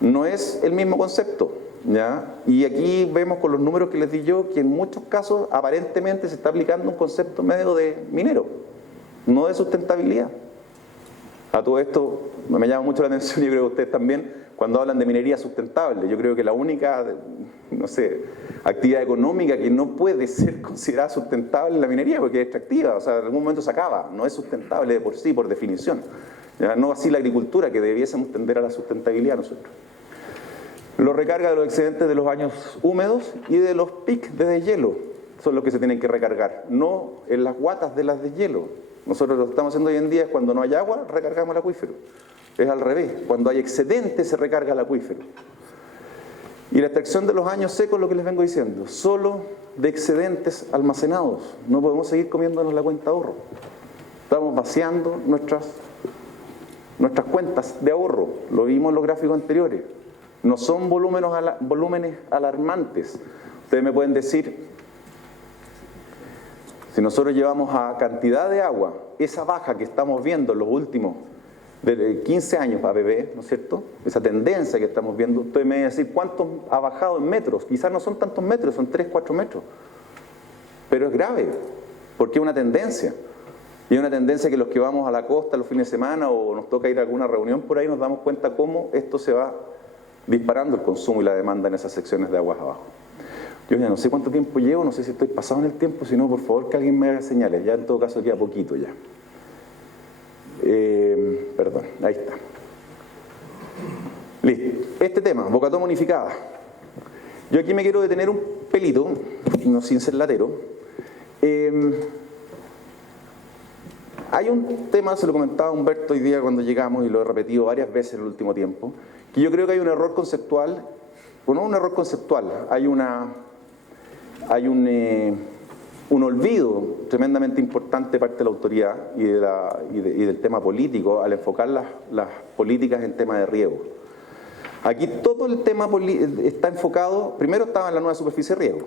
No es el mismo concepto, ¿ya? Y aquí vemos con los números que les di yo que en muchos casos aparentemente se está aplicando un concepto medio de minero, no de sustentabilidad. A todo esto me llama mucho la atención, yo creo que ustedes también, cuando hablan de minería sustentable, yo creo que la única, actividad económica que no puede ser considerada sustentable es la minería, porque es extractiva, o sea, en algún momento se acaba, no es sustentable de por sí, por definición. ¿Ya? No así la agricultura, que debiésemos tender a la sustentabilidad nosotros. Los recarga de los excedentes de los años húmedos y de los pics de deshielo son los que se tienen que recargar, no en las guatas de las deshielo. Nosotros lo que estamos haciendo hoy en día es cuando no hay agua, recargamos el acuífero. Es al revés, cuando hay excedente se recarga el acuífero. Y la extracción de los años secos, lo que les vengo diciendo, solo de excedentes almacenados. No podemos seguir comiéndonos la cuenta de ahorro. Estamos vaciando nuestras cuentas de ahorro, lo vimos en los gráficos anteriores. No son volúmenes alarmantes. Ustedes me pueden decir, si nosotros llevamos a cantidad de agua, esa baja que estamos viendo en los últimos de 15 años a APP, ¿no es cierto? Esa tendencia que estamos viendo, ustedes me van a decir cuánto ha bajado en metros. Quizás no son tantos metros, son 3, 4 metros. Pero es grave, porque es una tendencia. Y es una tendencia que los que vamos a la costa los fines de semana o nos toca ir a alguna reunión por ahí, nos damos cuenta cómo esto se va disparando el consumo y la demanda en esas secciones de aguas abajo. Yo ya no sé cuánto tiempo llevo, no sé si estoy pasado en el tiempo, si no, por favor, que alguien me haga señales. Ya en todo caso queda poquito ya. Perdón, ahí está. Listo. Este tema, Bocatoma unificada. Yo aquí me quiero detener un pelito, no sin ser latero. Hay un tema, se lo comentaba Humberto hoy día cuando llegamos y lo he repetido varias veces en el último tiempo, que yo creo que hay un error conceptual, o no un error conceptual, hay un olvido tremendamente importante de parte de la autoridad y del tema político al enfocar las políticas en tema de riego. Aquí todo el tema está enfocado, primero estaba en la nueva superficie de riego,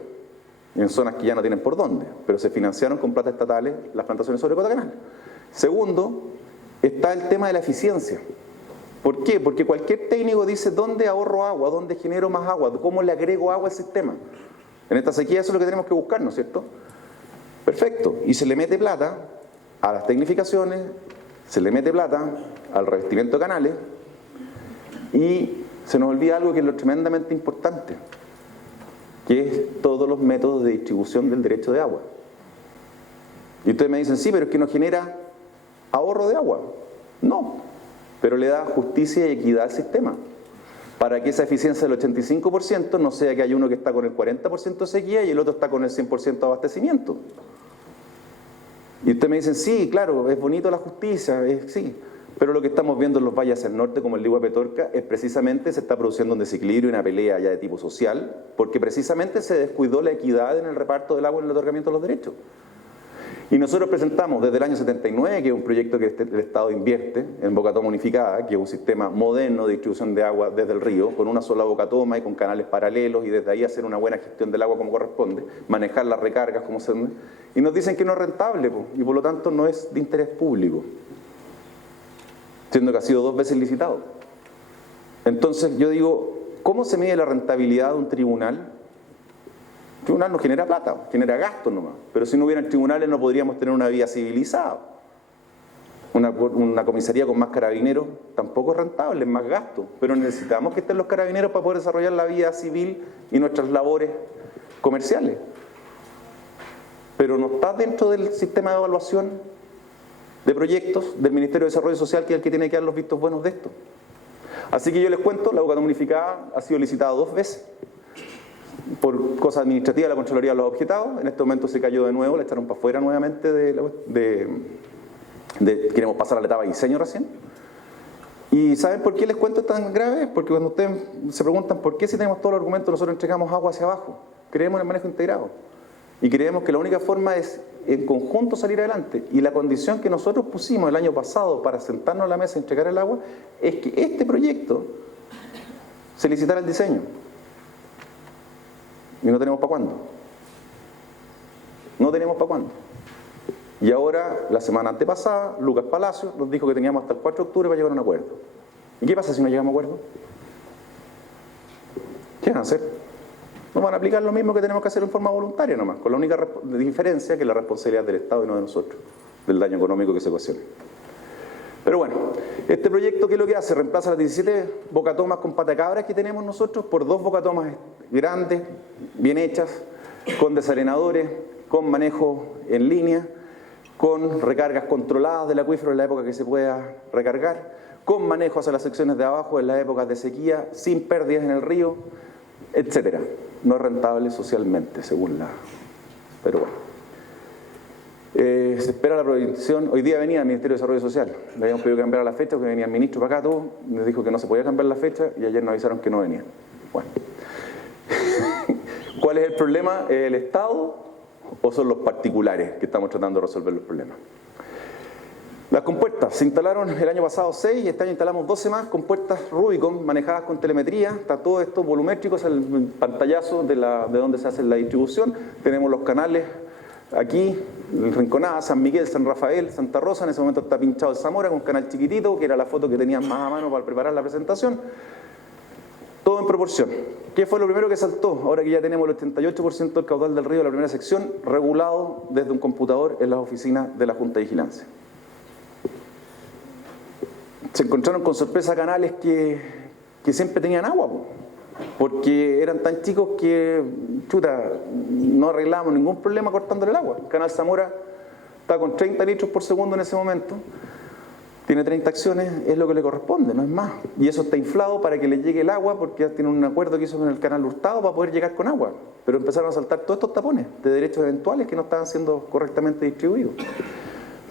en zonas que ya no tienen por dónde, pero se financiaron con plata estatales las plantaciones sobre cota canal. Segundo, está el tema de la eficiencia. ¿Por qué? Porque cualquier técnico dice dónde ahorro agua, dónde genero más agua, cómo le agrego agua al sistema. En esta sequía eso es lo que tenemos que buscar, ¿no es cierto? Perfecto. Y se le mete plata a las tecnificaciones, se le mete plata al revestimiento de canales y se nos olvida algo que es lo tremendamente importante, que es todos los métodos de distribución del derecho de agua. Y ustedes me dicen, sí, pero es que no genera ahorro de agua. No, pero le da justicia y equidad al sistema. para que esa eficiencia del 85% no sea que hay uno que está con el 40% de sequía y el otro está con el 100% de abastecimiento. Y ustedes me dicen, sí, claro, es bonito la justicia, sí, pero lo que estamos viendo en los valles hacia el norte, como el Ligua Petorca, es precisamente se está produciendo un desequilibrio y una pelea ya de tipo social, porque precisamente se descuidó la equidad en el reparto del agua en el otorgamiento de los derechos. Y nosotros presentamos desde el año 79, que es un proyecto que el Estado invierte en bocatoma unificada, que es un sistema moderno de distribución de agua desde el río, con una sola bocatoma y con canales paralelos, y desde ahí hacer una buena gestión del agua como corresponde, manejar las recargas como se... Y nos dicen que no es rentable, y por lo tanto no es de interés público, siendo que ha sido 2 veces licitado. Entonces yo digo, ¿cómo se mide la rentabilidad de un tribunal? El tribunal no genera plata, genera gastos nomás. Pero si no hubieran tribunales no podríamos tener una vía civilizada. Una comisaría con más carabineros tampoco es rentable, es más gasto. Pero necesitamos que estén los carabineros para poder desarrollar la vía civil y nuestras labores comerciales. Pero no está dentro del sistema de evaluación de proyectos del Ministerio de Desarrollo Social, que es el que tiene que dar los vistos buenos de esto. Así que yo les cuento, la bocatoma unificada ha sido licitada 2 veces. Por cosas administrativas la Contraloría lo ha objetado, en este momento se cayó de nuevo, la echaron para afuera nuevamente queremos pasar a la etapa de diseño recién. ¿Y saben por qué les cuento tan grave? Porque cuando ustedes se preguntan por qué si tenemos todos los argumentos nosotros entregamos agua hacia abajo, creemos en el manejo integrado y creemos que la única forma es en conjunto salir adelante, y la condición que nosotros pusimos el año pasado para sentarnos a la mesa y entregar el agua es que este proyecto se licitara el diseño. Y no tenemos para cuándo. No tenemos para cuándo. Y ahora, la semana antepasada, Lucas Palacio nos dijo que teníamos hasta el 4 de octubre para llegar a un acuerdo. ¿Y qué pasa si no llegamos a acuerdo? ¿Qué van a hacer? Nos van a aplicar lo mismo que tenemos que hacer en forma voluntaria nomás, con la única diferencia que la responsabilidad del Estado y no de nosotros, del daño económico que se ocasiona. Pero bueno, este proyecto, ¿qué es lo que hace? Reemplaza las 17 bocatomas con patacabras que tenemos nosotros por 2 bocatomas grandes, bien hechas, con desarenadores, con manejo en línea, con recargas controladas del acuífero en la época que se pueda recargar, con manejo hacia las secciones de abajo en las épocas de sequía, sin pérdidas en el río, etcétera. No es rentable socialmente, según la... Pero bueno. Se espera la provisión. Hoy día venía el Ministerio de Desarrollo Social, le habíamos pedido cambiar la fecha porque venía el ministro para acá, todo, nos dijo que no se podía cambiar la fecha y ayer nos avisaron que no venían. Bueno, ¿cuál es el problema? ¿El Estado o son los particulares que estamos tratando de resolver los problemas? Las compuertas se instalaron el año pasado 6 y este año instalamos 12 más compuertas Rubicon manejadas con telemetría. Está todo esto volumétrico, es el pantallazo de donde se hace la distribución. Tenemos los canales aquí, el Rinconada, San Miguel, San Rafael, Santa Rosa. En ese momento está pinchado el Zamora con un canal chiquitito, que era la foto que tenían más a mano para preparar la presentación. Todo en proporción. ¿Qué fue lo primero que saltó? Ahora que ya tenemos el 88% del caudal del río de la primera sección, regulado desde un computador en las oficinas de la Junta de Vigilancia. Se encontraron con sorpresa canales que siempre tenían agua, porque eran tan chicos que, chuta, no arreglamos ningún problema cortándole el agua. El canal Zamora está con 30 litros por segundo en ese momento, tiene 30 acciones, es lo que le corresponde, no es más. Y eso está inflado para que le llegue el agua, porque ya tiene un acuerdo que hizo con el canal Hurtado para poder llegar con agua. Pero empezaron a saltar todos estos tapones de derechos eventuales que no estaban siendo correctamente distribuidos.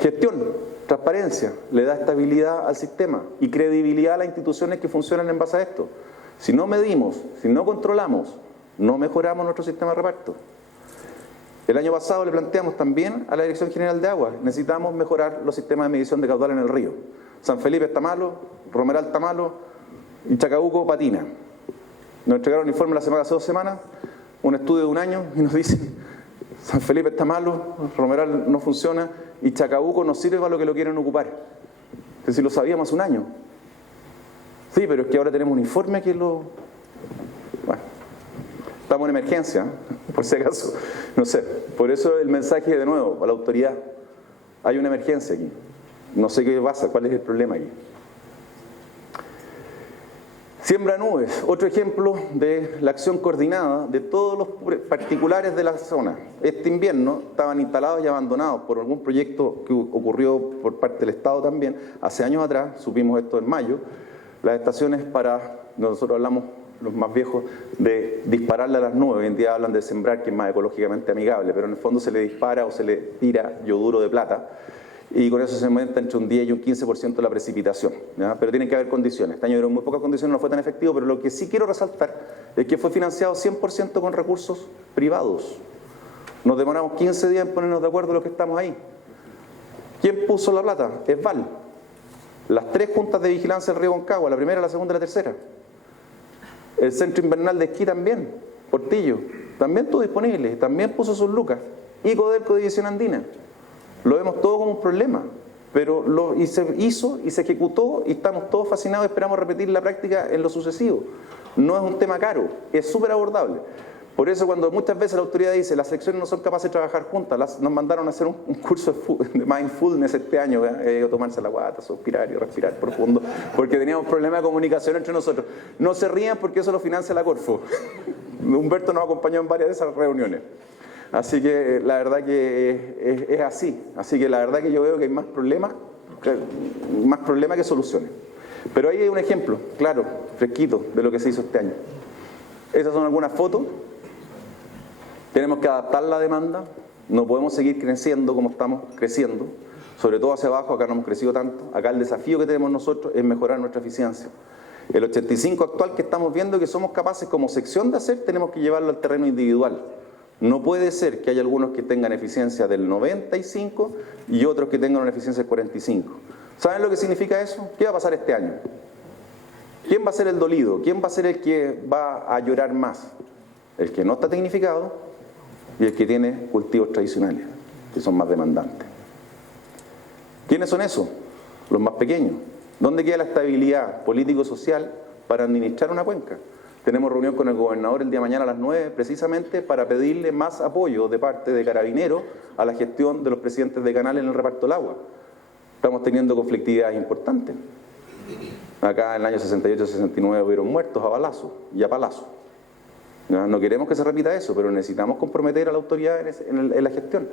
Gestión, transparencia, le da estabilidad al sistema y credibilidad a las instituciones que funcionan en base a esto. Si no medimos, si no controlamos, no mejoramos nuestro sistema de reparto. El año pasado le planteamos también a la Dirección General de Agua, necesitamos mejorar los sistemas de medición de caudal en el río. San Felipe está malo, Romeral está malo y Chacabuco patina. Nos entregaron un informe hace 2 semanas, un estudio de 1 año, y nos dicen: San Felipe está malo, Romeral no funciona y Chacabuco no sirve para lo que lo quieren ocupar. Que si lo sabíamos hace 1 año. Sí, pero es que ahora tenemos un informe que lo... Bueno, estamos en emergencia, por si acaso, no sé. Por eso el mensaje de nuevo a la autoridad: hay una emergencia aquí, no sé qué pasa, cuál es el problema aquí. Siembra nubes, otro ejemplo de la acción coordinada de todos los particulares de la zona. Este invierno estaban instalados y abandonados por algún proyecto que ocurrió por parte del Estado también, hace años atrás, supimos esto en mayo, las estaciones para nosotros hablamos, los más viejos, de dispararle a las nubes. Hoy en día hablan de sembrar, que es más ecológicamente amigable, pero en el fondo se le dispara o se le tira yoduro de plata, y con eso se aumenta entre un 10 y un 15% la precipitación, ¿ya? Pero tienen que haber condiciones. Este año hubo muy pocas condiciones, no fue tan efectivo, pero lo que sí quiero resaltar es que fue financiado 100% con recursos privados. Nos demoramos 15 días en ponernos de acuerdo los que estamos ahí. ¿Quién puso la plata? ESVAL. Las 3 juntas de vigilancia del río Concagua, la primera, la segunda y la tercera. El centro invernal de esquí también, Portillo, también estuvo disponible, también puso sus lucas. Y Codelco División Andina. Lo vemos todo como un problema, pero se hizo y se ejecutó y estamos todos fascinados y esperamos repetir la práctica en lo sucesivo. No es un tema caro, es súper abordable. Por eso cuando muchas veces la autoridad dice las secciones no son capaces de trabajar juntas, nos mandaron a hacer un curso de mindfulness este año, tomarse la guata, suspirar y respirar profundo, porque teníamos problemas de comunicación entre nosotros. No se rían porque eso lo financia la Corfo. Humberto nos acompañó en varias de esas reuniones. Así que la verdad que es así. Así que la verdad que yo veo que hay más problemas que soluciones. Pero ahí hay un ejemplo, claro, fresquito, de lo que se hizo este año. Esas son algunas fotos. Tenemos que adaptar la demanda. No podemos seguir creciendo como estamos creciendo. Sobre todo hacia abajo, acá no hemos crecido tanto. Acá el desafío que tenemos nosotros es mejorar nuestra eficiencia. El 85 actual que estamos viendo que somos capaces como sección de hacer, tenemos que llevarlo al terreno individual. No puede ser que haya algunos que tengan eficiencia del 95 y otros que tengan una eficiencia del 45. ¿Saben lo que significa eso? ¿Qué va a pasar este año? ¿Quién va a ser el dolido? ¿Quién va a ser el que va a llorar más? El que no está tecnificado y el que tiene cultivos tradicionales, que son más demandantes. ¿Quiénes son esos? Los más pequeños. ¿Dónde queda la estabilidad político-social para administrar una cuenca? Tenemos reunión con el gobernador el día de mañana a las 9, precisamente para pedirle más apoyo de parte de Carabineros a la gestión de los presidentes de canales en el reparto del agua. Estamos teniendo conflictividades importantes. Acá en el año 68-69 hubieron muertos a balazo y a palazo. No queremos que se repita eso, pero necesitamos comprometer a la autoridad en la gestión.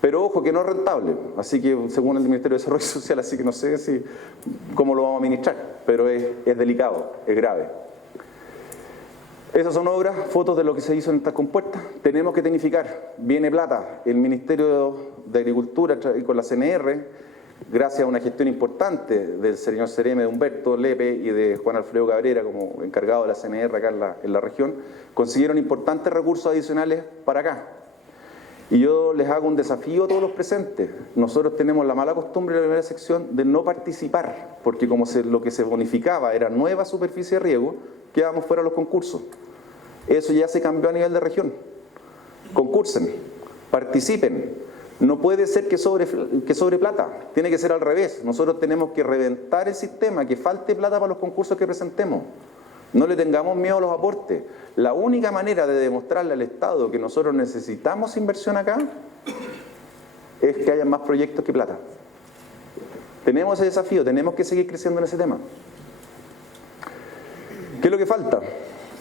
Pero ojo, que no es rentable, así que según el Ministerio de Desarrollo Social, así que no sé cómo lo vamos a administrar, pero es delicado, es grave. Esas son obras, fotos de lo que se hizo en estas compuertas. Tenemos que tecnificar, viene plata. El Ministerio de Agricultura y con la CNR, gracias a una gestión importante del señor Cereme, de Humberto Lepe y de Juan Alfredo Cabrera como encargado de la CNR acá en la región, consiguieron importantes recursos adicionales para acá. Y yo les hago un desafío a todos los presentes. Nosotros tenemos la mala costumbre en la primera sección de no participar, porque como lo que se bonificaba era nueva superficie de riego, quedábamos fuera de los concursos. Eso ya se cambió a nivel de región. Concursen, participen. No puede ser que sobre plata, tiene que ser al revés. Nosotros tenemos que reventar el sistema, que falte plata para los concursos que presentemos. No le tengamos miedo a los aportes. La única manera de demostrarle al Estado que nosotros necesitamos inversión acá es que haya más proyectos que plata. Tenemos ese desafío, tenemos que seguir creciendo en ese tema. ¿Qué es lo que falta?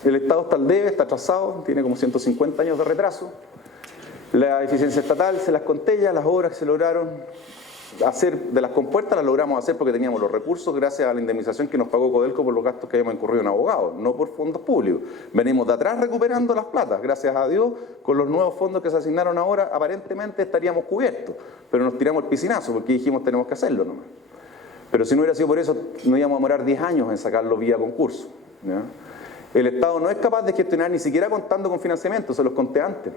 El Estado está al debe, está atrasado, tiene como 150 años de retraso. La eficiencia estatal se las contella, las obras que se lograron hacer de las compuertas las logramos hacer porque teníamos los recursos gracias a la indemnización que nos pagó Codelco por los gastos que habíamos incurrido en abogados, no por fondos públicos. Venimos de atrás recuperando las platas, gracias a Dios, con los nuevos fondos que se asignaron ahora, aparentemente estaríamos cubiertos, pero nos tiramos el piscinazo porque dijimos tenemos que hacerlo nomás. Pero si no hubiera sido por eso, no íbamos a demorar 10 años en sacarlo vía concurso, ¿ya? El Estado no es capaz de gestionar ni siquiera contando con financiamiento, se los conté antes.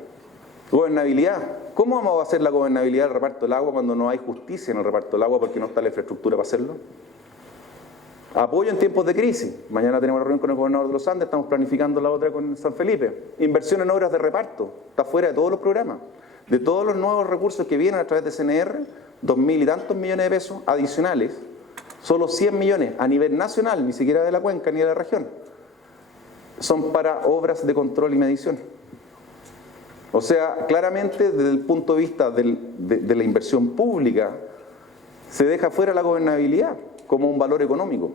Gobernabilidad. ¿Cómo vamos a hacer la gobernabilidad del reparto del agua cuando no hay justicia en el reparto del agua porque no está la infraestructura para hacerlo? Apoyo en tiempos de crisis. Mañana tenemos una reunión con el gobernador de los Andes, estamos planificando la otra con San Felipe. Inversión en obras de reparto. Está fuera de todos los programas. De todos los nuevos recursos que vienen a través de CNR, 2.000 y tantos millones de pesos adicionales, solo 100 millones a nivel nacional, ni siquiera de la cuenca ni de la región, son para obras de control y medición. O sea, claramente desde el punto de vista de la inversión pública, se deja fuera la gobernabilidad como un valor económico.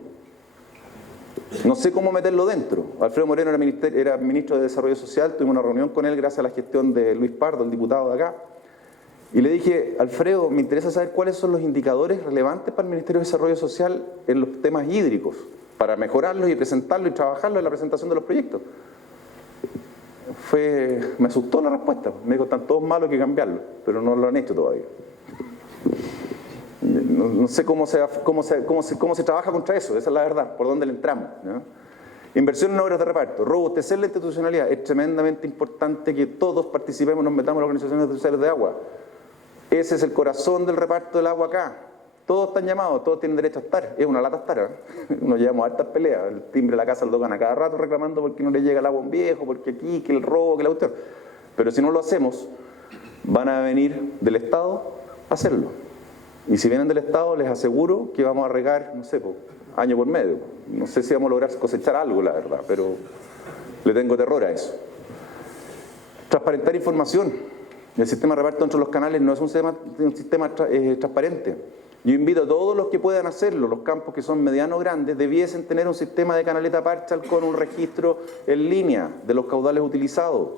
No sé cómo meterlo dentro. Alfredo Moreno era ministro de Desarrollo Social, tuvimos una reunión con él gracias a la gestión de Luis Pardo, el diputado de acá. Y le dije, Alfredo, me interesa saber cuáles son los indicadores relevantes para el Ministerio de Desarrollo Social en los temas hídricos. para mejorarlos y presentarlos y trabajarlos en la presentación de los proyectos. Me asustó la respuesta. Me dijo, están todos malos, hay que cambiarlos, pero no lo han hecho todavía. No sé cómo se trabaja contra eso, esa es la verdad, por dónde le entramos, ¿no? Inversión en obras de reparto, robustecer la institucionalidad. Es tremendamente importante que todos participemos, nos metamos en las organizaciones sociales de agua. Ese es el corazón del reparto del agua acá. Todos están llamados, todos tienen derecho a estar. Es una lata estar, ¿eh? Nos llevamos a hartas peleas. El timbre de la casa lo tocan a cada rato reclamando porque no le llega el agua a un viejo, porque aquí, que el robo, que la cuestión. Pero si no lo hacemos, van a venir del Estado a hacerlo. Y si vienen del Estado, les aseguro que vamos a regar, no sé, año por medio. No sé si vamos a lograr cosechar algo, la verdad, pero le tengo terror a eso. Transparentar información. El sistema de reparto entre los canales no es un sistema transparente. Yo invito a todos los que puedan hacerlo, los campos que son medianos grandes, debiesen tener un sistema de canaleta parcial con un registro en línea de los caudales utilizados.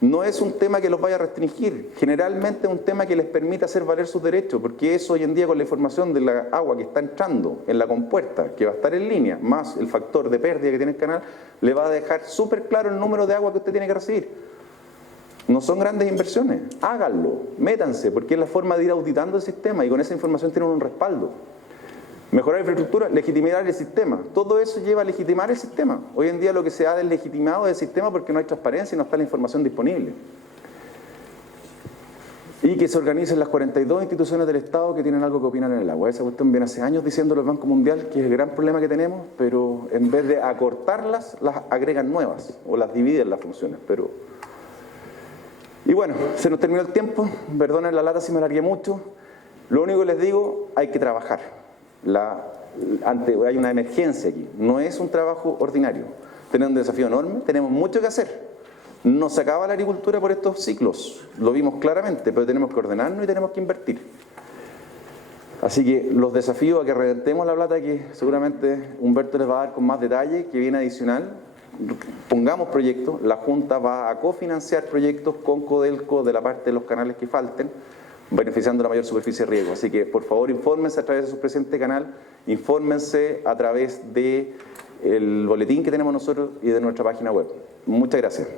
No es un tema que los vaya a restringir, generalmente es un tema que les permite hacer valer sus derechos, porque eso hoy en día con la información de la agua que está entrando en la compuerta, que va a estar en línea, más el factor de pérdida que tiene el canal, le va a dejar súper claro el número de agua que usted tiene que recibir. No son grandes inversiones, háganlo, métanse, porque es la forma de ir auditando el sistema y con esa información tienen un respaldo. Mejorar la infraestructura, legitimar el sistema. Todo eso lleva a legitimar el sistema. Hoy en día lo que se ha deslegitimado es el sistema porque no hay transparencia y no está la información disponible. Y que se organicen las 42 instituciones del Estado que tienen algo que opinar en el agua. Esa cuestión viene hace años diciéndolo el Banco Mundial, que es el gran problema que tenemos, pero en vez de acortarlas, las agregan nuevas o las dividen las funciones. Y bueno, se nos terminó el tiempo, perdonen la lata si me alargué mucho. Lo único que les digo, hay que trabajar. Hay una emergencia aquí, no es un trabajo ordinario. Tenemos un desafío enorme, tenemos mucho que hacer. No se acaba la agricultura por estos ciclos, lo vimos claramente, pero tenemos que ordenarnos y tenemos que invertir. Así que los desafíos a que reventemos la plata, que seguramente Humberto les va a dar con más detalle, que viene adicional. Pongamos proyectos, la Junta va a cofinanciar proyectos con Codelco de la parte de los canales que falten, beneficiando la mayor superficie de riego. Así que por favor infórmense a través de su presente canal, infórmense a través del boletín que tenemos nosotros y de nuestra página web. Muchas gracias.